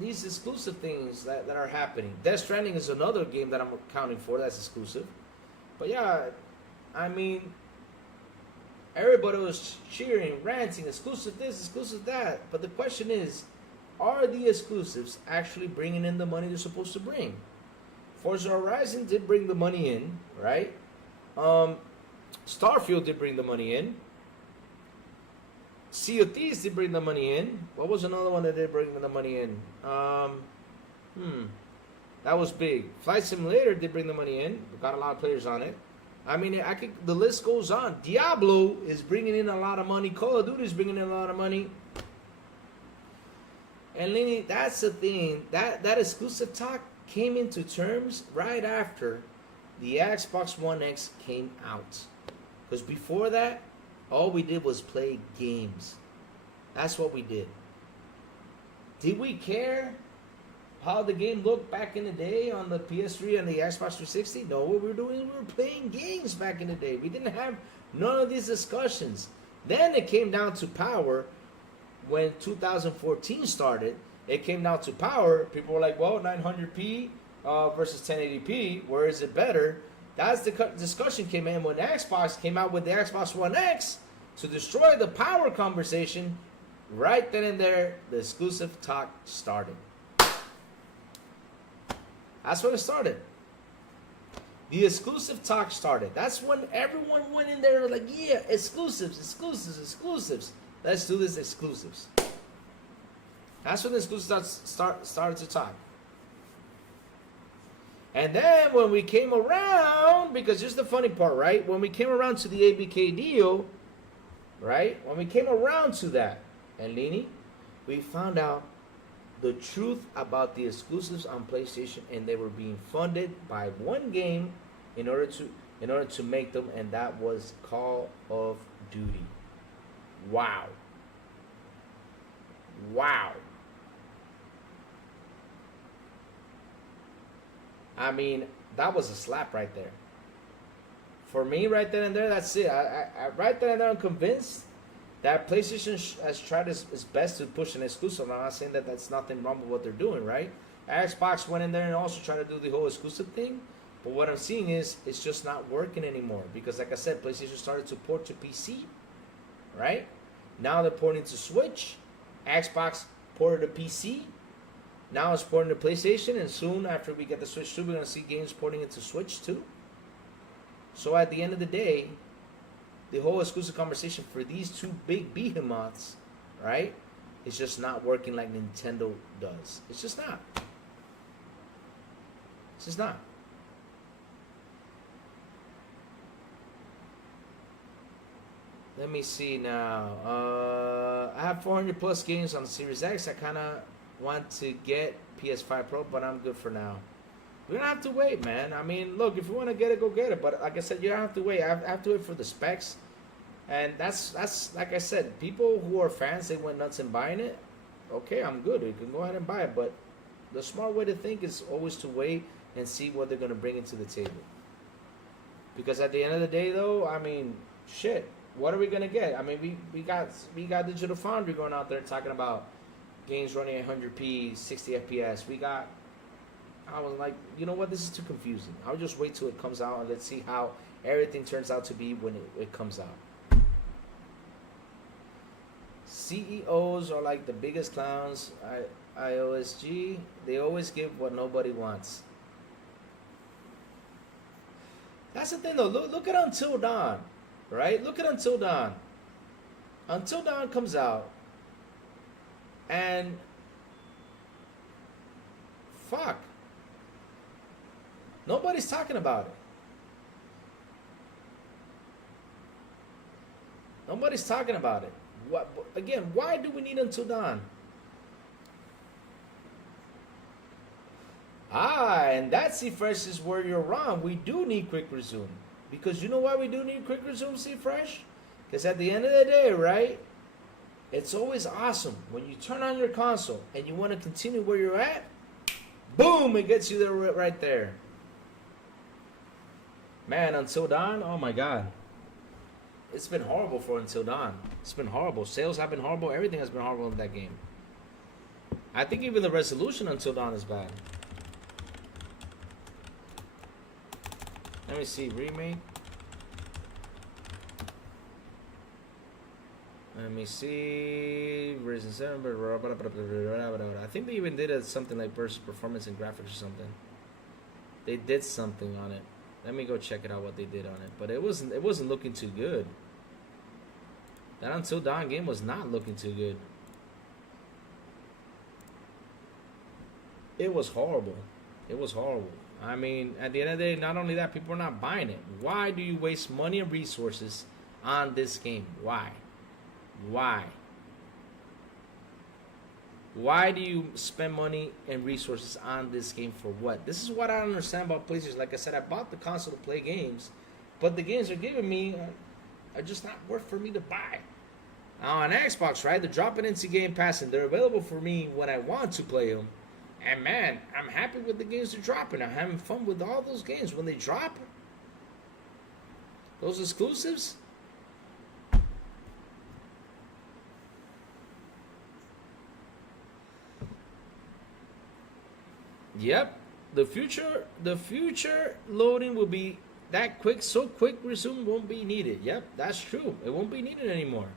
these exclusive things that are happening. Death Stranding is another game that I'm counting for that's exclusive. But yeah, I mean, everybody was cheering, ranting, exclusive this, exclusive that. But the question is, are the exclusives actually bringing in the money they're supposed to bring? Forza Horizon did bring the money in, right? Starfield did bring the money in. Sea of Thieves did bring the money in. What was another one that did bring the money in? That was big. Flight Simulator did bring the money in. We got a lot of players on it. I mean, the list goes on. Diablo is bringing in a lot of money. Call of Duty is bringing in a lot of money. And Lenny, that's the thing. That exclusive talk came into terms right after the Xbox One X came out. Because before that, all we did was play games. That's what we did. Did we care how the game looked back in the day on the PS3 and the Xbox 360? No, what we were doing, we were playing games back in the day. We didn't have none of these discussions. Then it came down to power. When 2014 started, it came down to power. People were like, well, 900p versus 1080p, where is it better? That's the discussion came in when Xbox came out with the Xbox One X. to destroy the power conversation, right then and there, the exclusive talk started. That's when it started. The exclusive talk started. That's when everyone went in there like, yeah, exclusives, exclusives, exclusives. Let's do this exclusives. That's when the exclusives started to talk. And then when we came around, because here's the funny part, right? When we came around to the ABK deal, right? When we came around to that, and Lini, we found out the truth about the exclusives on PlayStation, and they were being funded by one game in order to make them, and that was Call of Duty. Wow. Wow. I mean, that was a slap right there. For me, right then and there, that's it. I right then and there, I'm convinced that PlayStation has tried its best to push an exclusive. I'm not saying that that's nothing wrong with what they're doing, right? Xbox went in there and also tried to do the whole exclusive thing. But what I'm seeing is it's just not working anymore. Because like I said, PlayStation started to port to PC, right? Now they're porting to Switch. Xbox ported to PC. Now it's porting to PlayStation. And soon after we get the Switch 2, we're going to see games porting into Switch too. So at the end of the day, the whole exclusive conversation for these two big behemoths, right, is just not working like Nintendo does. It's just not. It's just not. Let me see now. I have 400 plus games on the Series X. I kind of want to get PS5 Pro, but I'm good for now. We're going to have to wait, man. I mean, look, if you want to get it, go get it. But like I said, you don't have to wait. I have to wait for the specs. And that's like I said, people who are fans, they went nuts in buying it. Okay, I'm good. You can go ahead and buy it. But the smart way to think is always to wait and see what they're going to bring into the table. Because at the end of the day, though, I mean, shit, what are we going to get? I mean, we got Digital Foundry going out there talking about games running at 100p, 60 FPS. I was like, you know what? This is too confusing. I'll just wait till it comes out and let's see how everything turns out to be when it comes out. CEOs are like the biggest clowns. IOSG, they always give what nobody wants. That's the thing though. Look at Until Dawn, right? Look at Until Dawn. Until Dawn comes out, and fuck, nobody's talking about it. Nobody's talking about it. What, again, why do we need Until Dawn? And that, C-Fresh, is where you're wrong. We do need Quick Resume. Because you know why we do need Quick Resume, C-Fresh? Because at the end of the day, right, it's always awesome when you turn on your console and you want to continue where you're at, boom, it gets you there right there. Man, Until Dawn, oh my God. It's been horrible for Until Dawn. It's been horrible. Sales have been horrible. Everything has been horrible in that game. I think even the resolution Until Dawn is bad. Let me see. Remake. Let me see. Risen 7. I think they even did something like versus performance and graphics or something. They did something on it. Let me go check it out what they did on it. But it wasn't looking too good. That Until Dawn game was not looking too good. It was horrible. It was horrible. I mean, at the end of the day, not only that, people are not buying it. Why do you waste money and resources on this game? Why? Why? Why do you spend money and resources on this game for what? This is what I don't understand about PlayStation. Like I said, I bought the console to play games, but the games they're giving me are just not worth for me to buy. Now on Xbox, right, they're dropping into Game Pass and they're available for me when I want to play them. And man, I'm happy with the games they're dropping. I'm having fun with all those games when they drop. Those exclusives. Yep, the future loading will be so quick resume won't be needed. Yep, that's true. It won't be needed anymore.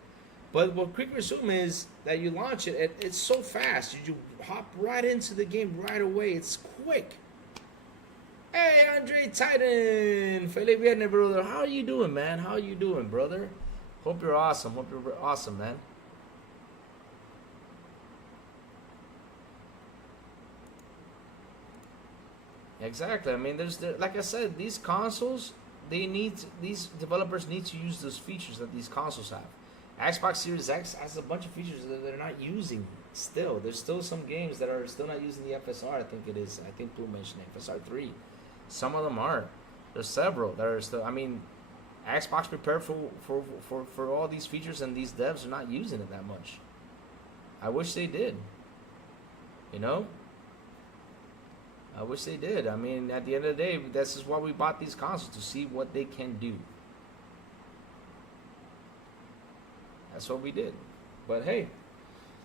But what quick resume is that you launch it, it's so fast. You hop right into the game right away. It's quick. Hey, Andre Titan. Feliz Viernes, brother. How are you doing, man? How are you doing, brother? Hope you're awesome. Hope you're awesome, man. Exactly. I mean, like I said, these consoles, these developers need to use those features that these consoles have. Xbox Series X has a bunch of features that they're not using still. There's still some games that are still not using the FSR. I think it is. I think Plume mentioned FSR 3. Some of them aren't. There's several that are still. I mean, Xbox prepared for all these features, and these devs are not using it that much. I wish they did. You know? I wish they did. I mean, at the end of the day, this is why we bought these consoles, to see what they can do. That's what we did. But hey,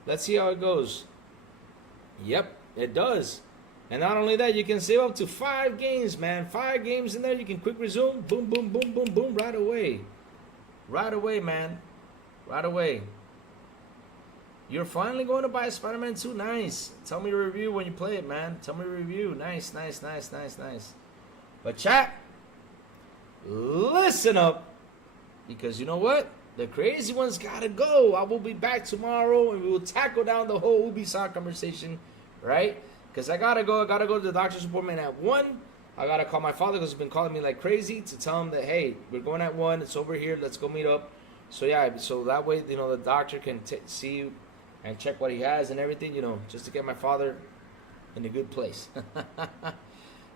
let's see how it goes. Yep, it does. And not only that, you can save up to 5 games, man. 5 games in there. You can quick resume. Boom, boom, boom, boom, boom. Right away. Right away, man. Right away. You're finally going to buy Spider-Man 2. Nice. Tell me your review when you play it, man. Tell me your review. Nice, nice, nice, nice, nice. But chat, listen up. Because you know what? The crazy ones gotta go. I will be back tomorrow and we will tackle down the whole Ubisoft conversation, right? Because I gotta go to the doctor's appointment at 1. I gotta call my father because he's been calling me like crazy to tell him that, hey, we're going at 1. It's over here. Let's go meet up. So yeah, so that way, you know, the doctor can see you and check what he has and everything, you know, just to get my father in a good place.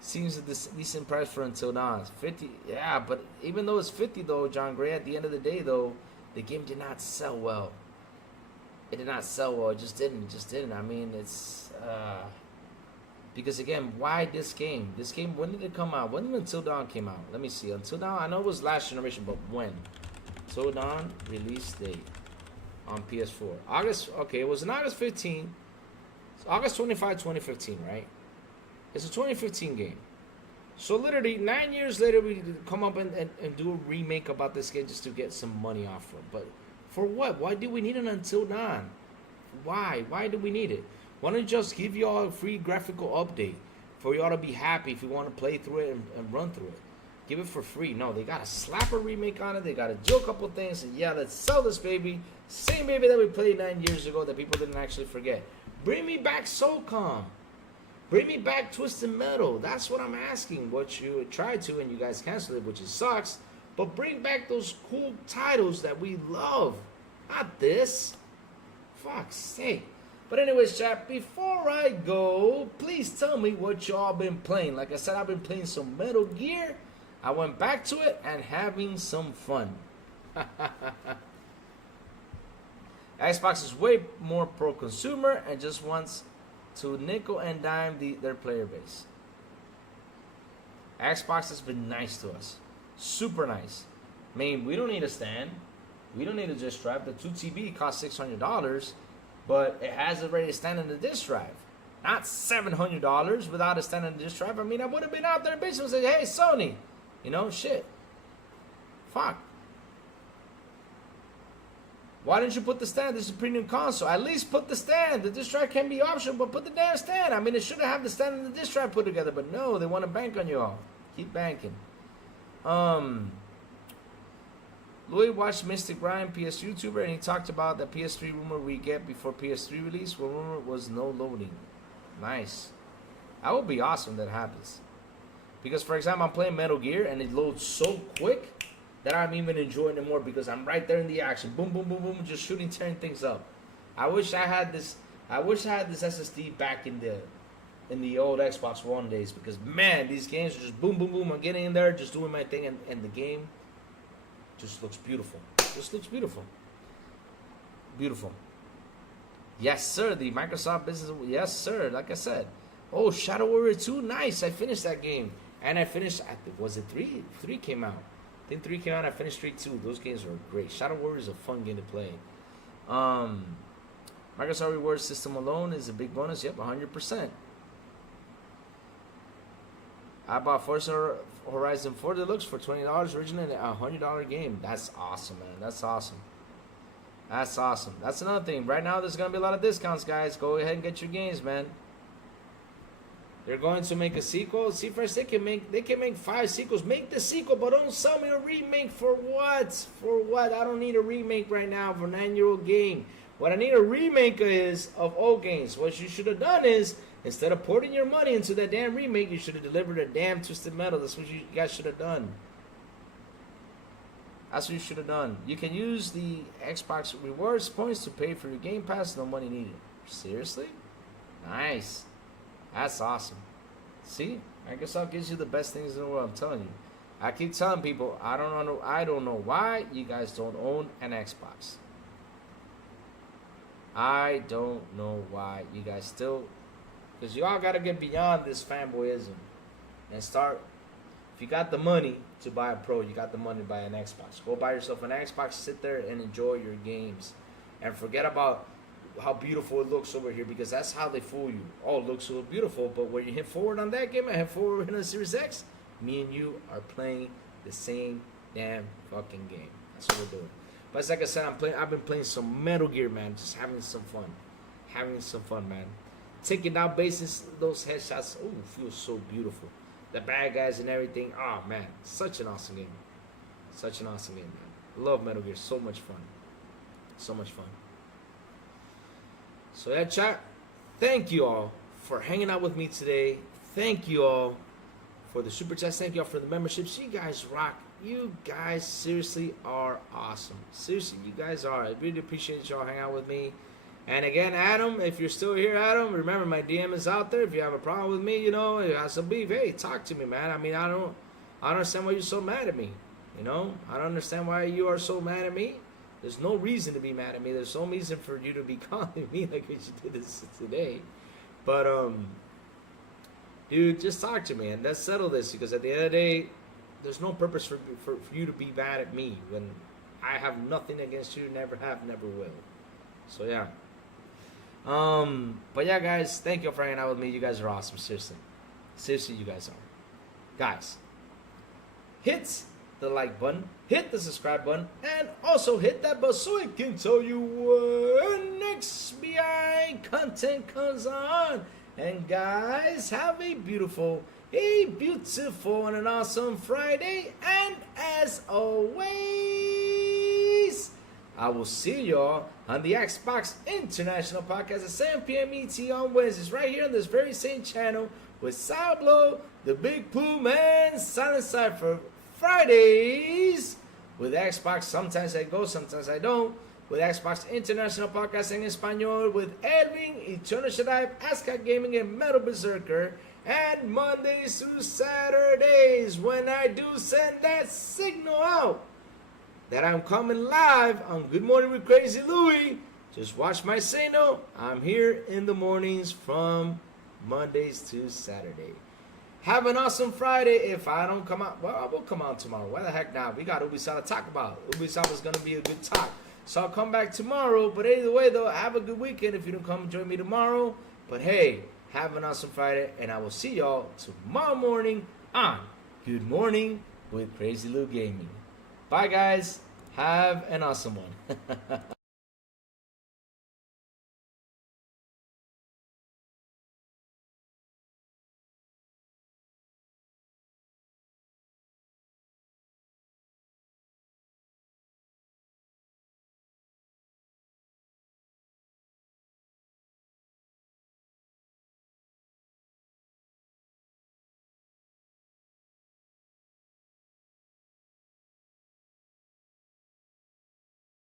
Seems a decent price for Until Dawn. 50, yeah, but even though it's 50 though, John Gray, at the end of the day though, the game did not sell well. It did not sell well. It just didn't. I mean, it's because again, why this game? This game, when did it come out? When did Until Dawn came out? Let me see. Until Dawn, I know it was last generation, but when? Until Dawn release date on PS4. August. Okay, it was in August 15. It's August 25, 2015, right? It's a 2015 game. So literally 9 years later, we come up and do a remake about this game just to get some money off of it. But for what? Why do we need an Until Dawn? Why? Why do we need it? Why don't you just give y'all a free graphical update for y'all to be happy if you want to play through it and run through it? Give it for free. No, they gotta slap a remake on it. They gotta do a couple things and yeah, let's sell this baby. Same baby that we played 9 years ago that people didn't actually forget. Bring me back SOCOM. Bring me back Twisted Metal. That's what I'm asking. What you tried to and you guys canceled it, which is sucks. But bring back those cool titles that we love. Not this. Fuck's sake. But anyways, chat, before I go, please tell me what y'all been playing. Like I said, I've been playing some Metal Gear. I went back to it and having some fun. Xbox is way more pro-consumer and just wants to nickel and dime their player base. Xbox has been nice to us. Super nice. I mean, we don't need a stand. We don't need a disk drive. The 2TB costs $600, but it has already a stand in the disk drive. Not $700 without a stand in the disk drive. I mean, I would have been out there basically and said, hey, Sony, you know, shit. Fuck. Why didn't you put the stand? This is a premium console. At least put the stand. The disk drive can be optional, but put the damn stand. I mean, it should have the stand and the disk drive put together, but no, they want to bank on you all. Keep banking. Louis watched Mystic Ryan, PS YouTuber, and he talked about the PS3 rumor we get before PS3 release, where rumor was no loading. Nice. That would be awesome that happens. Because, for example, I'm playing Metal Gear, and it loads so quick that I'm even enjoying it more because I'm right there in the action. Boom, boom, boom, boom, just shooting, tearing things up. I wish I had this SSD back in the old Xbox One days because, man, these games are just boom, boom, boom. I'm getting in there, just doing my thing, and the game just looks beautiful. Just looks beautiful. Beautiful. Yes, sir. The Microsoft business. Yes, sir. Like I said. Oh, Shadow Warrior 2. Nice. I finished that game. And I finished. Was it 3? 3 came out. I think 3 came out. I finished 3 too. Those games were great. Shadow Warrior is a fun game to play. Microsoft Rewards system alone is a big bonus. Yep, 100%. I bought Forza Horizon 4 Deluxe for $20, originally a $100 game. That's awesome, man. That's awesome. That's awesome. That's another thing. Right now, there's gonna be a lot of discounts, guys. Go ahead and get your games, man. They're going to make a sequel. See, first they can make 5 sequels. Make the sequel, but don't sell me a remake for what? For what? I don't need a remake right now for a 9-year-old game. What I need a remake is of old games. What you should have done is, instead of pouring your money into that damn remake, you should have delivered a damn Twisted Metal. That's what you guys should have done. That's what you should have done. You can use the Xbox rewards points to pay for your Game Pass. No money needed. Seriously? Nice. That's awesome. See? Microsoft gives you the best things in the world. I'm telling you. I keep telling people, I don't know why you guys don't own an Xbox. I don't know why you guys still... Because y'all got to get beyond this fanboyism. And start... If you got the money to buy a Pro, you got the money to buy an Xbox. Go buy yourself an Xbox, sit there and enjoy your games. And forget about how beautiful it looks over here, because that's how they fool you. Oh, it looks so beautiful, but when you hit forward on that game and hit forward in the Series X, me and you are playing the same damn fucking game. That's what we're doing. But it's like I said, I've been playing some Metal Gear, man. Just having some fun. Having some fun, man. Taking down bases, those headshots, oh, feels so beautiful. The bad guys and everything. Oh, man. Such an awesome game. Such an awesome game, man. Love Metal Gear. So much fun. So much fun. So, yeah, chat. Thank you all for hanging out with me today. Thank you all for the super chats. Thank you all for the memberships. You guys rock. You guys seriously are awesome. Seriously, you guys are. I really appreciate y'all hanging out with me. And again, Adam, if you're still here, Adam, remember my DM is out there. If you have a problem with me, you know, you have some beef, hey, talk to me, man. I mean, I don't understand why you're so mad at me. You know, I don't understand why you are so mad at me. There's no reason to be mad at me. There's no reason for you to be calling me like you did this today. But dude, just talk to me and let's settle this, because at the end of the day, there's no purpose for you to be mad at me when I have nothing against you. Never have, never will. So yeah. But yeah, guys, thank you for hanging out with me. You guys are awesome. Seriously, you guys are. Guys, hit the like button, hit the subscribe button, and also hit that bell so I can tell you when next BI content comes on. And guys, have a beautiful and an awesome Friday. And as always, I will see y'all on the Xbox International Podcast at 7 p.m. ET on Wednesdays, right here on this very same channel with Sourblow, the Big Plume, and Silent Cypher. Fridays with Xbox. Sometimes I go, sometimes I don't. With Xbox International Podcast en Español with Edwin, Eternal Shaddai, Azka Gaming, and Metal Berserker. And Mondays through Saturdays when I do send that signal out that I'm coming live on Good Morning with Crazy Louie. Just watch my signal. I'm here in the mornings from Mondays to Saturday. Have an awesome Friday. If I don't come out, well, I will come out tomorrow. Why the heck not? We got Ubisoft to talk about. Ubisoft is going to be a good talk. So I'll come back tomorrow. But either way, though, have a good weekend if you don't come join me tomorrow. But hey, have an awesome Friday. And I will see y'all tomorrow morning on Good Morning with Crazy Lou Gaming. Bye, guys. Have an awesome one.